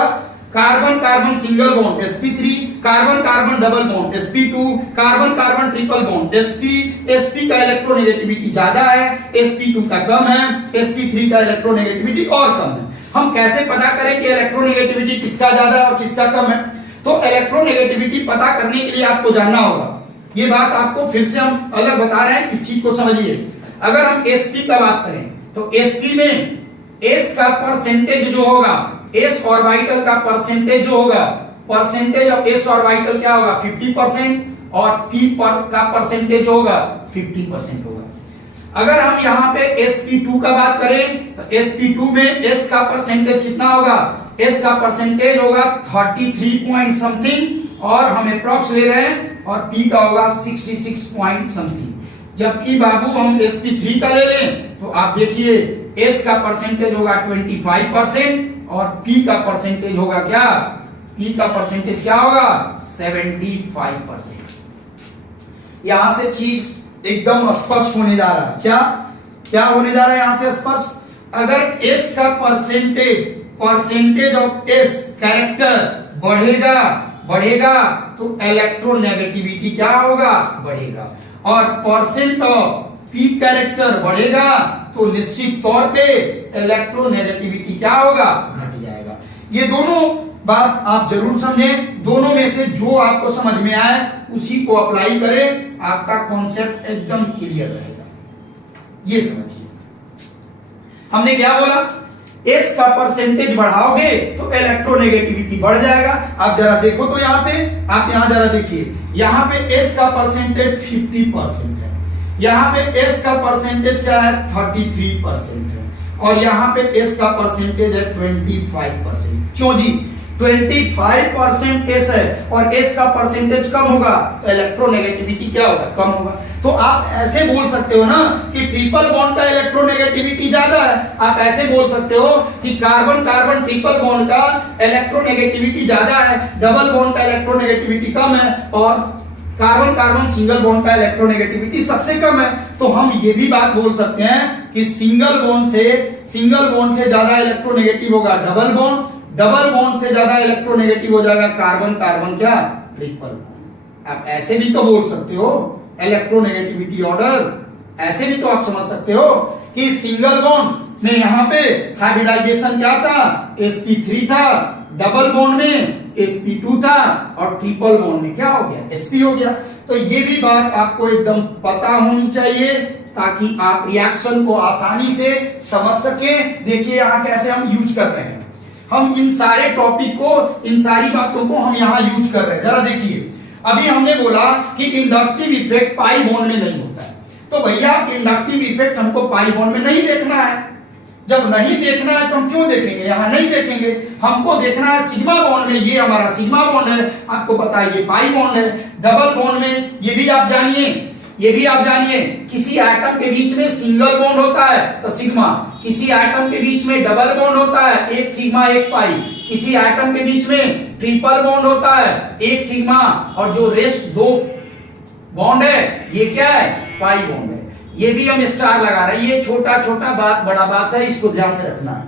Carbon carbon single bond sp3, carbon carbon double bond sp2, carbon carbon triple bond sp का इलेक्ट्रोनेगेटिविटी ज्यादा है, sp2 का कम है, sp3 का इलेक्ट्रोनेगेटिविटी और कम है। हम कैसे पता करें कि इलेक्ट्रोनेगेटिविटी किसका ज्यादा है और किसका कम है? तो इलेक्ट्रोनेगेटिविटी पता करने के लिए आपको जानना होगा, ये बात आपको फिर से हम अलग बता रहे हैं, इस चीज को समझिए। अगर हम sp का बात करें तो sp में s का परसेंटेज जो होगा, s ऑर्बिटल का परसेंटेज जो होगा, परसेंटेज ऑफ s ऑर्बिटल क्या होगा 50% और p का परसेंटेज होगा 50% होगा। अगर हम यहाँ पे sp2 का बात करें तो sp2 में s का परसेंटेज कितना होगा, s का परसेंटेज होगा 33 पॉइंट समथिंग और हम अप्रॉक्स ले रहे हैं, और p का होगा 66 पॉइंट समथिंग। जबकि बाबू हम sp3 का ले लें तो आप देखिए s का परसेंटेज होगा 25% और p का परसेंटेज होगा क्या, p का परसेंटेज क्या होगा 75%। यहां से चीज एकदम स्पष्ट होने जा रहा है। क्या क्या होने जा रहा है यहां से स्पष्ट? अगर s का परसेंटेज ऑफ s कैरेक्टर बढ़ेगा तो इलेक्ट्रोनेगेटिविटी क्या होगा, बढ़ेगा, और परसेंट ऑफ p कैरेक्टर बढ़ेगा तो निश्चित तौर पे इलेक्ट्रोनेगेटिविटी क्या होगा, घट जाएगा। ये दोनों बात आप जरूर समझें, दोनों में से जो आपको समझ में आए उसी को अप्लाई करें, आपका कॉन्सेप्ट एकदम क्लियर रहेगा। ये समझिए हमने क्या बोला, s का परसेंटेज बढ़ाओगे तो इलेक्ट्रोनेगेटिविटी बढ़ जाएगा। आप जरा देखो तो यहाँ पे, आप यहाँ जरा देखिए, यहाँ पे s का परसेंटेज 50% है, यहाँ पे s का परसेंटेज क्या है 33% है, और यहाँ पे s का परसेंटेज है 25%। क्यों जी? 25% s है और s का परसेंटेज कम होगा तो इलेक्ट्रोनेगेटिविटी क्या होगा, कम होगा। तो आप ऐसे बोल सकते हो ना कि ट्रिपल बॉन्ड का इलेक्ट्रोनेगेटिविटी ज्यादा है, आप ऐसे बोल सकते हो कि कार्बन कार्बन ट्रिपल बॉन्ड का इलेक्ट्रोनेगेटिविटी ज्यादा है, डबल बॉन्ड का इलेक्ट्रोनेगेटिविटी कम है, और कार्बन कार्बन सिंगल बॉन्ड का इलेक्ट्रोनेगेटिविटी सबसे कम है। तो हम ये भी बात बोल सकते हैं कि सिंगल बॉन्ड से ज्यादा इलेक्ट्रोनेगेटिव होगा डबल बॉन्ड, डबल बॉन्ड से ज्यादा इलेक्ट्रोनेगेटिव हो जाएगा कार्बन कार्बन क्या, ट्रिपल बॉन्ड। आप ऐसे भी तो बोल सकते हो इलेक्ट्रोनेगेटिविटी ऑर्डर, ऐसे भी तो आप समझ सकते हो कि सिंगल बॉन्ड में यहाँ पे हाइब्रिडाइजेशन क्या था, sp3 था, डबल बॉन्ड में sp2 था, और ट्रिपल बॉन्ड में क्या हो गया, sp हो गया। तो ये भी बात आपको एकदम पता होनी चाहिए ताकि आप रिएक्शन को आसानी से समझ सकें। देखिए यहाँ कैसे हम यूज कर रहे हैं, हम इन सारे टॉपिक को, इन सारी बातों को हम यहाँ यूज कर रहे हैं। जरा देखिए, अभी हमने बोला कि इंडक्टिव इफेक्ट पाई बॉन्ड में नहीं होता है, तो भैया इंडक्टिव इफेक्ट हमको पाई बॉन्ड में नहीं देखना है। जब नहीं देखना है तो हम क्यों देखेंगे, यहां नहीं देखेंगे, हमको देखना है सिग्मा बॉन्ड में। ये हमारा सिग्मा बॉन्ड है, आपको पता है ये पाई बॉन्ड है। डबल बॉन्ड में ये भी आप जानिए, किसी एटम के बीच में सिंगल बॉन्ड होता है तो सिग्मा, किसी एटम के बीच में डबल बॉन्ड होता है एक सिग्मा एक पाई, किसी एटम के बीच में ट्रिपल बॉन्ड होता है एक सिग्मा, और जो रेस्ट दो बॉन्ड है ये क्या है, पाई बॉन्ड है। ये भी हम स्टार लगा रहे हैं, ये छोटा छोटा बात बड़ा बात है, इसको ध्यान में रखना है।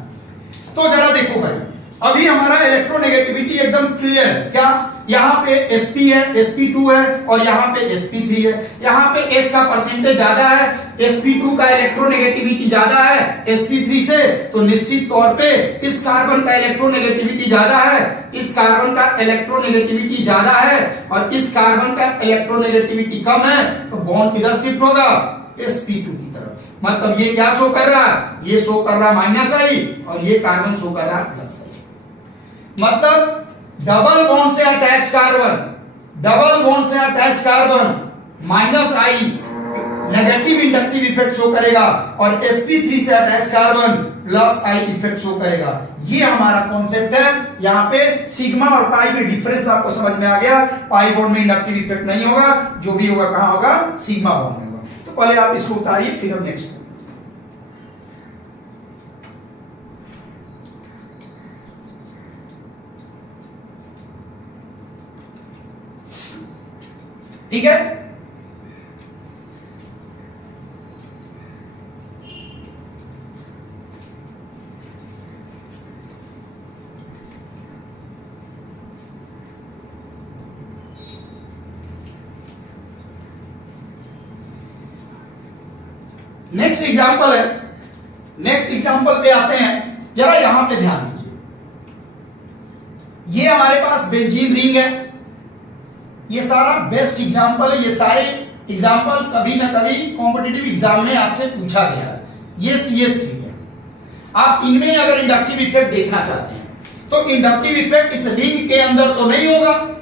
तो जरा देखो भाई, अभी हमारा इलेक्ट्रोनेगेटिविटी एकदम क्लियर है। क्या? यहाँ पे sp है, sp2 है, और यहाँ पे sp3 है। यहाँ पे s का परसेंटेज ज्यादा है, sp2 का इलेक्ट्रोनेगेटिविटी ज्यादा है sp3 से, तो निश्चित तौर पे इस कार्बन का इलेक्ट्रोनेगेटिविटी ज्यादा है, इस कार्बन का इलेक्ट्रोनेगेटिविटी ज्यादा है, और इस कार्बन का इलेक्ट्रोनेगेटिविटी कम है, तो बॉन्ड किधर शिफ्ट होगा, sp2 की तरफ। मतलब ये क्या शो कर रहा है, ये शो कर रहा है -i, और ये कार्बन शो कर रहा है +i। मतलब डबल बॉन्ड से attach carbon -i negative inductive effect show करेगा, और sp3 से attach carbon +i effect show करेगा। ये हमारा कॉन्सेप्ट है। यहाँ पे सिग्मा और पाई में डिफरेंस आपको समझ में आ गया। पाई बॉन्ड में इंडक्टिव इफेक्ट नहीं होगा, जो भी होगा कहां होगा, सिग्मा बॉन्ड में होगा। तो पहले आप इसको उतारिए, फिर हम नेक्स्ट। ठीक है, नेक्स्ट एग्जांपल है, नेक्स्ट एग्जांपल पे आते हैं, जरा यहां पे ध्यान दीजिए। ये हमारे पास बेंजीन रिंग है, ये सारा बेस्ट एग्जांपल है, ये सारे एग्जांपल कभी ना कभी कॉम्पिटिटिव एग्जाम में आपसे पूछा गया है। ये CS3 है। आप इनमें अगर इंडक्टिव इफेक्ट देखना चाहते हैं तो इंडक्टिव इफेक्ट इस रिंग के अंदर तो नहीं होगा,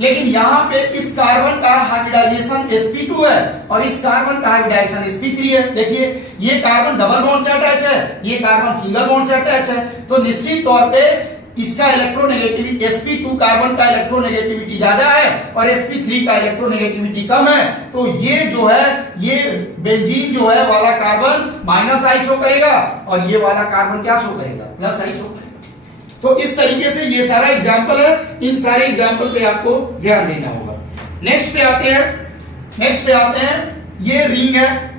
लेकिन यहां पे इस कार्बन का हाइब्रिडाइजेशन sp2 है और इस कार्बन का हाइब्रिडाइजेशन sp3 है। देखिए ये कार्बन डबल बॉन्ड से अटैच है, ये कार्बन सिंगल बॉन्ड से अटैच है, तो निश्चित तौर पे इसका इलेक्ट्रोनेगेटिविटी sp2 कार्बन का इलेक्ट्रोनेगेटिविटी ज्यादा है और sp3 का इलेक्ट्रोनेगेटिविटी कम है, तो ये जो है ये बेंजीन जो है वाला कार्बन माइनस आई शो करेगा और ये वाला कार्बन क्या शो करेगा, प्लस आई शो करेगा। तो इस तरीके से ये सारा एग्जांपल है, इन सारे एग्जांपल पे आपको ध्यान देना होगा। नेक्स्ट पे आते हैं, नेक्स्ट पे आते हैं, ये रिंग है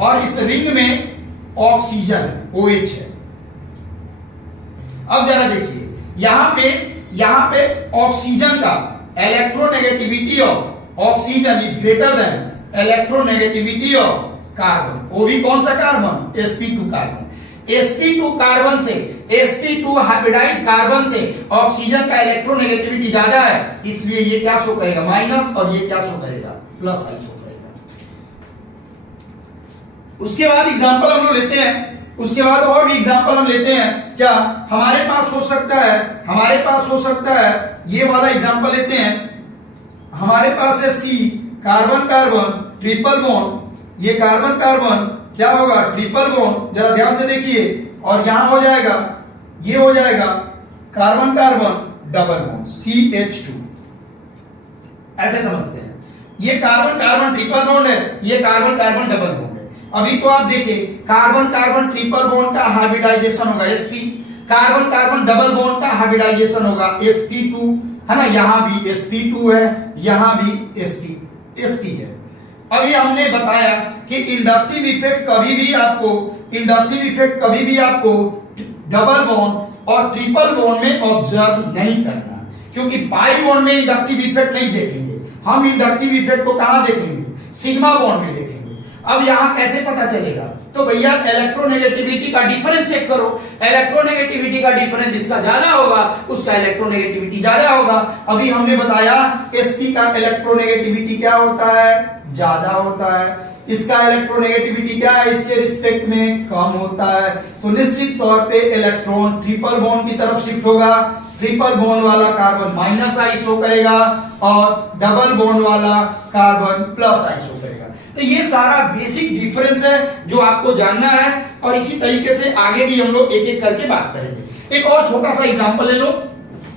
और इस रिंग में ऑक्सीजन है, OH है। अब जरा देखिए यहां पे ऑक्सीजन का electronegativity of oxygen is greater than electronegativity of carbon. वो भी कौन सा carbon, sp2 carbon. sp2 carbon से sp2 हाइब्रिडाइज कार्बन से ऑक्सीजन का इलेक्ट्रोनेगेटिविटी ज्यादा है, इसलिए ये क्या शो करेगा, माइनस, और ये क्या शो करेगा, प्लस आई शो करेगा। उसके बाद एग्जांपल हम लोग लेते हैं, उसके बाद और भी एग्जांपल हम लेते हैं। क्या हमारे पास हो सकता है, हमारे पास हो सकता है ये वाला एग्जांपल लेते हैं। हमारे पास है C carbon carbon triple bond, ये कार्बन कार्बन क्या होगा, ट्रिपल बॉन्ड, जरा ध्यान से देखिए, और यहां हो जाएगा, ये हो जाएगा carbon carbon double bond CH2, ऐसे समझते हैं। ये कार्बन कार्बन ट्रिपल बॉन्ड है, ये कार्बन कार्बन डबल बॉन्ड है। अभी तो आप देखिए कार्बन कार्बन ट्रिपल बॉन्ड का हाइब्रिडाइजेशन होगा sp, carbon carbon double bond का हाइब्रिडाइजेशन होगा sp2, है ना, यहां भी sp2 है, यहां भी sp है। अभी हमने बताया कि इंडक्टिव इफेक्ट कभी भी आपको डबल बॉन्ड और ट्रिपल बॉन्ड में ऑब्जर्व नहीं करना, क्योंकि पाई बॉन्ड में इंडक्टिव इफेक्ट नहीं देखेंगे हम। इंडक्टिव इफेक्ट को कहां देखेंगे, सिग्मा बॉन्ड में देखेंगे। अब यहां कैसे पता चलेगा, तो भैया इलेक्ट्रोनेगेटिविटी का डिफरेंस चेक करो। इलेक्ट्रोनेगेटिविटी का डिफरेंस जिसका ज्यादा होगा उसका इलेक्ट्रोनेगेटिविटी ज्यादा होगा। अभी हमने बताया sp का इलेक्ट्रोनेगेटिविटी क्या होता है, ज्यादा होता है। इसका इलेक्ट्रोनेगेटिविटी क्या है, इसके रिस्पेक्ट में कम होता है। तो निश्चित तौर पे इलेक्ट्रॉन ट्रिपल बॉन्ड की तरफ शिफ्ट होगा। ट्रिपल बॉन्ड वाला कार्बन माइनस आई शो करेगा और डबल बॉन्ड वाला कार्बन प्लस आई शो करेगा। तो ये सारा बेसिक डिफरेंस है जो आपको जानना है, और इसी तरीके से आगे भी हम लोग एक एक करके बात करेंगे। एक और छोटा सा एग्जांपल ले लो,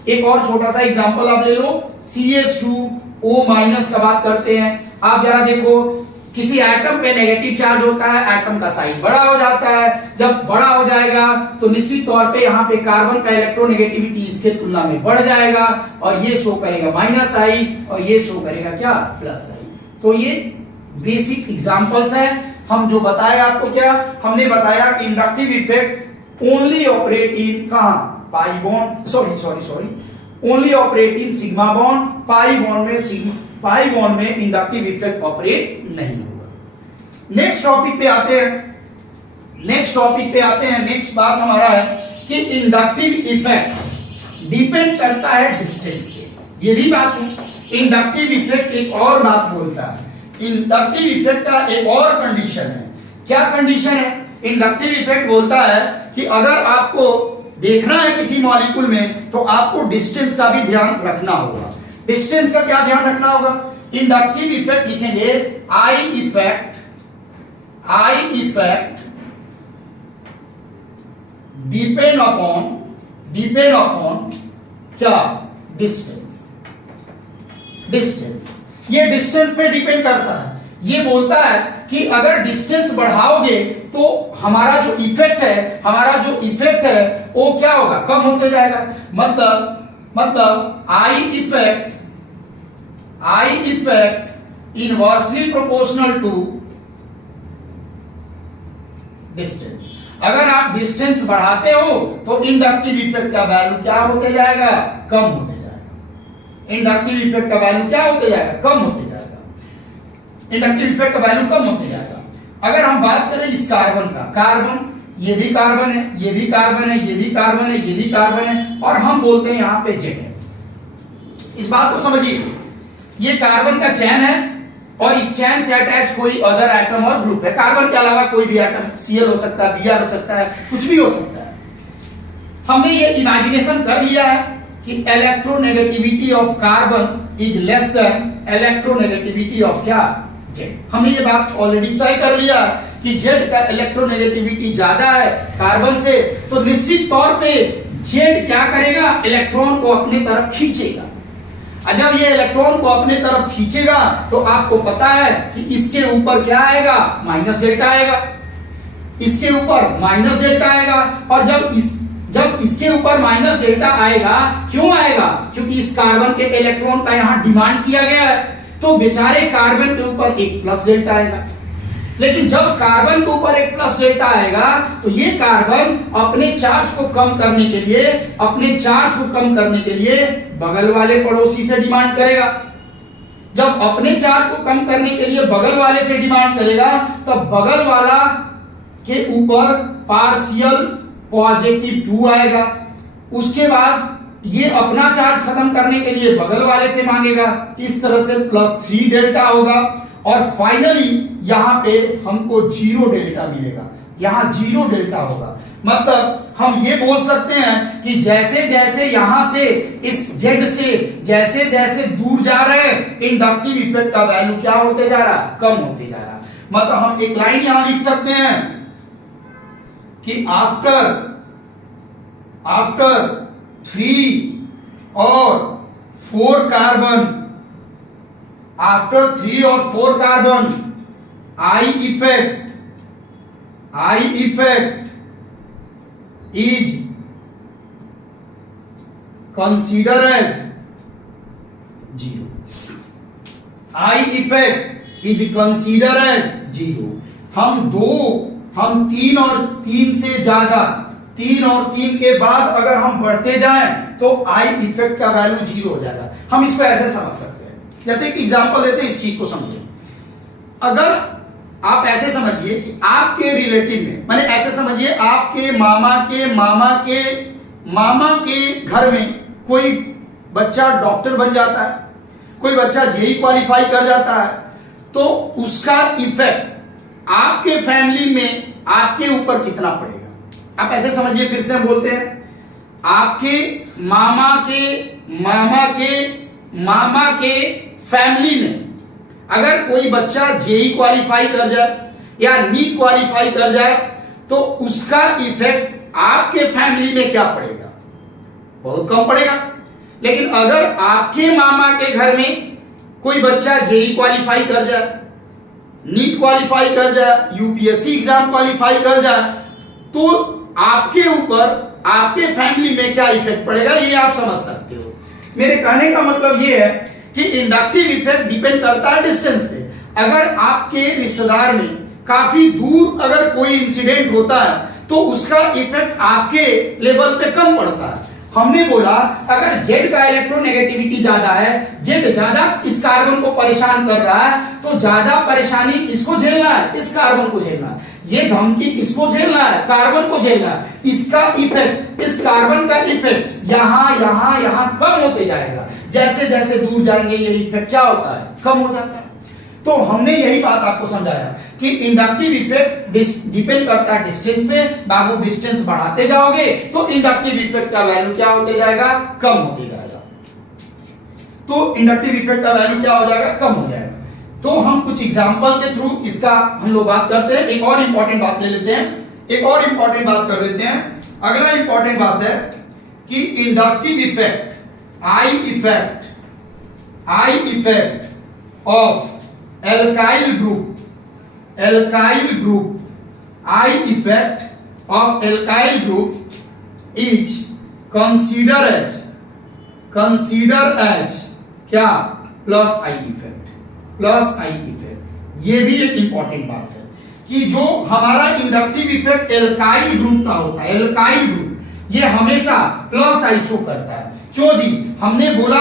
एक और छोटा सा एग्जांपल आप ले लो, CH2O माइनस का बात करते हैं। आप जरा देखो, किसी एटम पे नेगेटिव चार्ज होता है, एटम का साइज बड़ा हो जाता है। जब बड़ा हो जाएगा तो निश्चित तौर पे यहाँ पे कार्बन का इलेक्ट्रोनेगेटिविटी इसके तुलना में बढ़ जाएगा और ये शो करेगा माइनस आई और ये शो करेगा क्या, प्लस आई। तो ये बेसिक एग्जांपल्स हैं। हम जो बताया आपको, क्या हमने बताया कि inductive effect only operate in कहां, pi bond, sorry only operate in sigma bond. Pi bond में इंडक्टिव इफेक्ट ऑपरेट नहीं होगा। नेक्स्ट टॉपिक पे आते हैं। नेक्स्ट बात हमारा है कि इंडक्टिव इफेक्ट डिपेंड करता है डिस्टेंस पे। ये भी बात है। इंडक्टिव इफेक्ट एक और बात बोलता है। इंडक्टिव इफेक्ट का एक और कंडीशन है। क्या कंडीशन है? इंडक्टिव इफेक्ट बोलता है कि अगर आपको देखना है किसी मॉलिक्यूल में तो आपको डिस्टेंस का भी ध्यान रखना होगा। डिस्टेंस का क्या ध्यान रखना होगा? इंडक्टिव इफेक्ट लिखेंगे आई इफेक्ट डिपेंड अपॉन क्या, डिस्टेंस। ये डिस्टेंस पे डिपेंड करता है। ये बोलता है कि अगर डिस्टेंस बढ़ाओगे तो हमारा जो इफेक्ट है वो क्या होगा, कम होते जाएगा। मतलब I effect inversely proportional to distance. अगर आप डिस्टेंस बढ़ाते हो तो इंडक्टिव इफेक्ट का वैल्यू क्या होते जाएगा, कम होते जाएगा। इंडक्टिव इफेक्ट का वैल्यू क्या होते जाएगा, कम होते जाएगा। इंडक्टिव इफेक्ट का वैल्यू कम होते जाएगा। अगर हम बात करें इस कार्बन का, कार्बन ये भी कार्बन है, ये भी कार्बन है, ये भी कार्बन है, ये भी कार्बन है, और हम बोलते हैं यहां पे जेड है। इस बात को समझिए, ये कार्बन का चैन है और इस चैन से अटैच कोई अदर एटम और ग्रुप है। कार्बन के अलावा कोई भी एटम, Cl हो सकता है, Br हो सकता है, कुछ भी हो सकता है। हमने ये इमेजिनेशन कर लिया है कि electronegativity of carbon is less than electronegativity of क्या, जेड। हमने ये बात ऑलरेडी तय कर लिया कि जेड का इलेक्ट्रोनेगेटिविटी ज्यादा है कार्बन से, तो निश्चित तौर पे जेड क्या करेगा, इलेक्ट्रॉन को अपने तरफ खींचेगा। जब ये इलेक्ट्रॉन को अपने तरफ खींचेगा तो आपको पता है कि इसके ऊपर क्या आएगा, माइनस डेल्टा आएगा, इसके ऊपर माइनस डेल्टा आएगा। और जब इसके ऊपर माइनस डेल्टा आएगा, क्यों आएगा, क्योंकि इस कार्बन के इलेक्ट्रॉन का यहां डिमांड किया गया है, तो बेचारे कार्बन के ऊपर एक प्लस डेल्टा आएगा। लेकिन जब कार्बन के ऊपर एक प्लस डेल्टा आएगा तो ये कार्बन अपने चार्ज को कम करने के लिए, बगल वाले पड़ोसी से डिमांड करेगा। जब अपने चार्ज को कम करने के लिए बगल वाले से डिमांड करेगा, तब बगल वाला के ऊपर पार्शियल पॉजिटिव 2 आएगा। उसके बाद ये अपना चार्ज खत्म करने के लिए बगल वाले से मांगेगा, इस तरह से +3 डेल्टा होगा, और फाइनली यहां पे हमको 0 डेल्टा मिलेगा, यहां 0 डेल्टा होगा। मतलब हम ये बोल सकते हैं कि जैसे जैसे यहां से इस जेड से जैसे जैसे दूर जा रहे हैं, इंडक्टिव इफेक्ट का वैल्यू क्या होते जा रहा, कम होते जा रहा। मतलब हम एक लाइन यहां लिख सकते हैं कि आफ्टर 3 और 4 कार्बन, आफ्टर 3 और 4 carbon, I effect is considered as 0. I effect is considered as 0. हम 3 और 3 से ज्यादा, 3 और 3 के बाद अगर हम बढ़ते जाएं तो I इफेक्ट का वैल्यू 0 हो जाएगा। हम इसको ऐसे समझ सकते हैं, जैसे एक एग्जांपल देते हैं, इस चीज को समझिए। अगर आप ऐसे समझिए कि आपके रिलेटिव में, माने ऐसे समझिए आपके मामा के घर में कोई बच्चा डॉक्टर बन जाता है, कोई बच्चा जेई क्वालिफाई कर जाता है, तो उसका इफेक्ट आपके फैमिली में आपके ऊपर कितना पड़ेगा। आप ऐसे समझिए, फिर से हम बोलते हैं, आपके मामा के फैमिली में अगर कोई बच्चा जेई क्वालिफाई कर जाए या नीट क्वालिफाई कर जाए, तो उसका इफेक्ट आपके फैमिली में क्या पड़ेगा, बहुत कम पड़ेगा। लेकिन अगर आपके मामा के घर में कोई बच्चा जेई क्वालिफाई कर जाए, नीट क्वालिफाई कर जाए, यूपीएससी एग्जाम क्वालिफाई कर जाए, तो आपके ऊपर, आपके फैमिली में क्या इफेक्ट पड़ेगा, ये आप समझ सकते हो। मेरे कहने का मतलब ये है कि इंडक्टिव इफेक्ट डिपेंड करता है डिस्टेंस पे। अगर आपके रिश्तेदार में काफी दूर अगर कोई इंसिडेंट होता है तो उसका इफेक्ट आपके लेवल पे कम पड़ता है। हमने बोला अगर जेड का इलेक्ट्रोनेगेटिविटी ज्यादा है, जेड ज्यादा इस कार्बन को परेशान कर रहा है, तो ज्यादा परेशानी किसको झेलना है, इस कार्बन को झेलना है। ये धमकी किसको झेलना है, कार्बन को झेलना है। इसका इफेक्ट, इस कार्बन का इफेक्ट यहां कम होते जाएगा। जैसे जैसे दूर जाएंगे ये इफेक्ट क्या होता है, कम हो जाता है। तो हमने यही बात आपको समझाया कि इंडक्टिव इफेक्ट डिपेंड करता है डिस्टेंस पे। बाबू डिस्टेंस बढ़ाते जाओगे तो इंडक्टिव इफेक्ट का वैल्यू क्या होते जाएगा, कम होते जाएगा। तो इंडक्टिव इफेक्ट का वैल्यू क्या हो जाएगा, कम हो जाएगा। तो हम कुछ एग्जांपल के थ्रू इसका हम लोग बात करते हैं। एक और इंपॉर्टेंट बात ले लेते हैं, एक और इंपॉर्टेंट बात कर लेते हैं। अगला इंपॉर्टेंट बात है कि inductive effect, I effect of alkyl group, I effect of alkyl group is considered as क्या, प्लस I इफेक्ट। ये भी एक इंपॉर्टेंट बात है कि जो हमारा इंडक्टिव इफेक्ट एल्काइल ग्रुप का होता है, एल्काइल ग्रुप, ये हमेशा प्लस आई शो करता है। क्यों जी? हमने बोला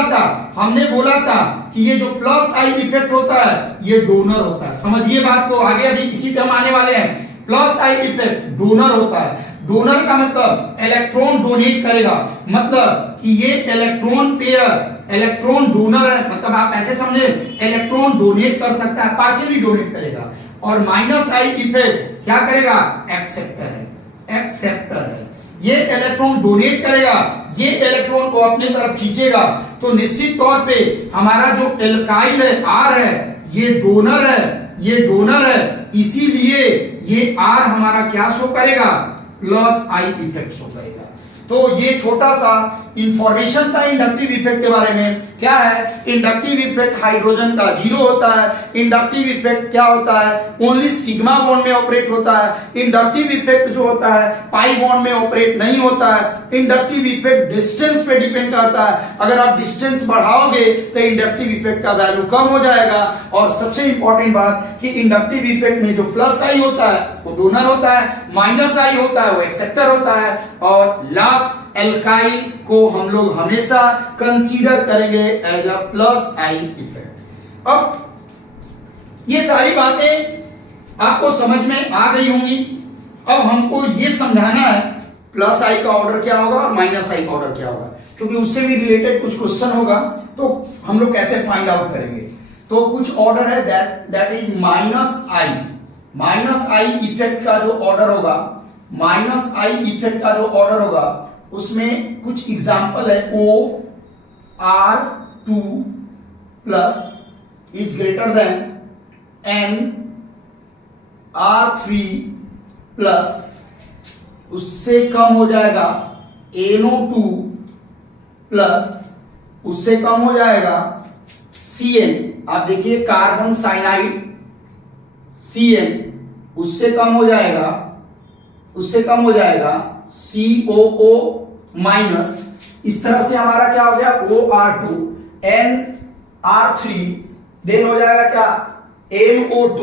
था कि ये जो प्लस आई इफेक्ट होता है ये डोनर होता है। समझिए बात को, आगे अभी इसी पे हम आने वाले हैं। प्लस आई इफेक्ट डोनर होता है। डोनर का मतलब इलेक्ट्रॉन डोनेट करेगा, मतलब कि ये इलेक्ट्रॉन पेयर इलेक्ट्रॉन डोनर है, मतलब आप ऐसे समझे इलेक्ट्रॉन डोनेट कर सकता है, पार्शियली डोनेट करेगा। और माइनस आई इफेक्ट क्या करेगा? एक्सेप्टर है। ये इलेक्ट्रॉन डोनेट करेगा, ये इलेक्ट्रॉन को अपने तरफ खींचेगा, तो निश्चित तौर पे हमारा जो एल्काइल है आर है ये डोनर है, इसीलिए ये आर हमारा क्या शो करेगा? प्लस आई इफेक्ट शो करेगा। तो ये छोटा सा इंफॉर्मेशन था इंडक्टिव इफेक्ट के बारे में। क्या है? इंडक्टिव इफेक्ट हाइड्रोजन का 0 होता है। इंडक्टिव इफेक्ट क्या होता है? ओनली सिग्मा बॉन्ड में ऑपरेट होता है। इंडक्टिव इफेक्ट जो होता है पाई बॉन्ड में ऑपरेट नहीं होता है। इंडक्टिव इफेक्ट डिस्टेंस पे डिपेंड करता है। अगर आप डिस्टेंस बढ़ाओगे तो इंडक्टिव इफेक्ट का वैल्यू कम हो जाएगा। और सबसे इंपॉर्टेंट बात कि इंडक्टिव इफेक्ट में जो प्लस आई होता है वो डोनर होता है, माइनस आई होता है वो एक्सेप्टर होता है, और लास्ट एल्काइल को हम लोग हमेशा कंसीडर करेंगे as a plus I effect. अब ये सारी बातें आपको समझ में आ गई होंगी। अब हमको ये समझाना है प्लस आई का ऑर्डर क्या होगा और माइनस आई का ऑर्डर क्या होगा, क्योंकि उससे भी रिलेटेड कुछ क्वेश्चन होगा, तो हम लोग कैसे फाइंड आउट करेंगे। तो कुछ ऑर्डर है that is minus I effect का जो ऑर्डर होगा, माइनस आई इफेक्ट का जो ऑर्डर होगा उसमें कुछ एग्जाम्पल है। OR2 plus is greater then NR3 plus, उससे कम हो जाएगा NO2 प्लस, उससे कम हो जाएगा CN। आप देखिए कार्बन साइनाइड CN, उससे कम हो जाएगा COO माइनस। इस तरह से हमारा क्या हो गया? OR2 NR3, देन हो जाएगा क्या? NO2,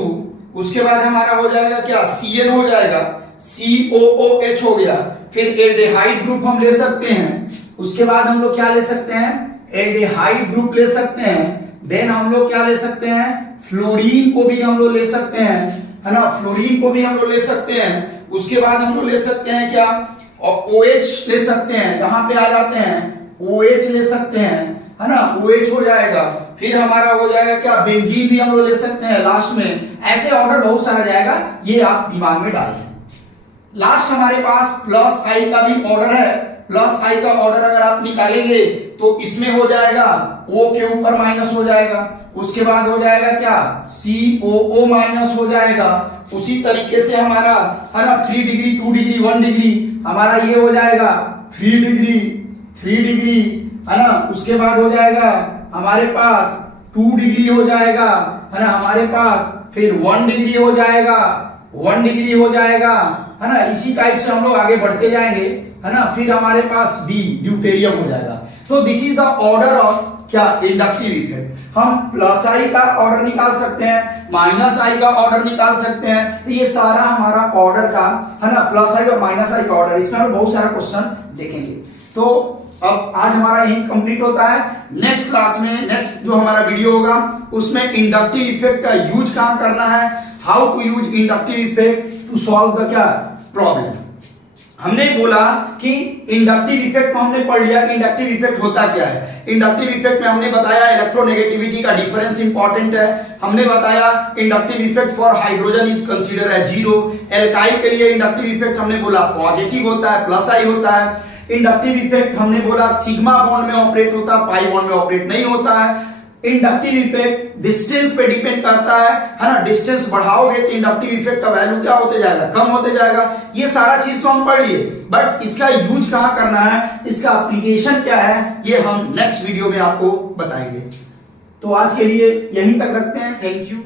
उसके बाद हमारा हो जाएगा क्या? CN हो जाएगा, COOH हो गया। फिर एल्डिहाइड ग्रुप हम ले सकते हैं, उसके बाद हम लोग क्या ले सकते हैं? एल्डिहाइड ग्रुप ले सकते हैं। देन हम लोग क्या ले सकते हैं? फ्लोरीन को भी हम लोग ले सकते हैं, है ना, फ्लोरीन को भी हम लोग ले सकते हैं। उसके बाद हम लोग ले सकते हैं क्या? और OH ले सकते हैं, यहां पे आ जाते हैं OH ले सकते हैं, है ना, OH हो जाएगा। फिर हमारा हो जाएगा क्या? बेंजीन भी हम लोग ले सकते हैं लास्ट में। ऐसे ऑर्डर बहुत सारा जाएगा, ये आप दिमाग में डाल दें। लास्ट हमारे पास प्लस आई का भी ऑर्डर है। प्लस आई का ऑर्डर अगर आप निकालेंगे तो इसमें हो जाएगा O के ऊपर माइनस हो जाएगा, उसके बाद हो जाएगा क्या? COO माइनस हो जाएगा। उसी तरीके से हमारा, है ना, 3 डिग्री 2 डिग्री 1 डिग्री हमारा ये हो जाएगा 3 डिग्री, है ना। उसके बाद हो जाएगा हमारे पास 2 डिग्री हो जाएगा, है ना, हमारे पास फिर 1 डिग्री हो जाएगा, 1 डिग्री हो जाएगा, है ना। इसी टाइप से हम लोग आगे बढ़ते जाएंगे, है ना। फिर हमारे पास B ड्यूटेरियम हो जाएगा। तो this is the order of क्या? Inductive effect. हम प्लस आई का ऑर्डर निकाल सकते हैं, माइनस आई का ऑर्डर निकाल सकते हैं। तो ये सारा हमारा ऑर्डर का, है ना, प्लस आई और माइनस आई का ऑर्डर, इसमें हम बहुत सारा क्वेश्चन देखेंगे। तो अब आज हमारा यही कंप्लीट होता है। नेक्स्ट क्लास में, नेक्स्ट जो हमारा वीडियो होगा उसमें इंडक्टिव इफेक्ट का यूज कहां करना है, how to use inductive effect to solve the क्या प्रॉब्लम। हमने बोला कि इंडक्टिव इफेक्ट को हमने पढ़ लिया कि इंडक्टिव इफेक्ट होता क्या है। इंडक्टिव इफेक्ट में हमने बताया इलेक्ट्रोनेगेटिविटी का डिफरेंस इंपॉर्टेंट है। हमने बताया inductive effect for hydrogen is consider as 0। Alkyl के लिए इंडक्टिव इफेक्ट हमने बोला पॉजिटिव होता है, प्लस आई होता है। इंडक्टिव इफेक्ट हमने बोला सिग्मा बॉन्ड में ऑपरेट होता है, पाई बॉन्ड में ऑपरेट नहीं होता है। इंडक्टिव इफेक्ट डिस्टेंस पे डिपेंड करता है ना। डिस्टेंस बढ़ाओगे तो इंडक्टिव इफेक्ट का वैल्यू क्या होते जाएगा? कम होते जाएगा। ये सारा चीज तो हम पढ़ लिए, बट इसका यूज कहां करना है, इसका एप्लीकेशन क्या है, ये हम नेक्स्ट वीडियो में आपको बताएंगे। तो आज के लिए यहीं तक रखते हैं। Thank you.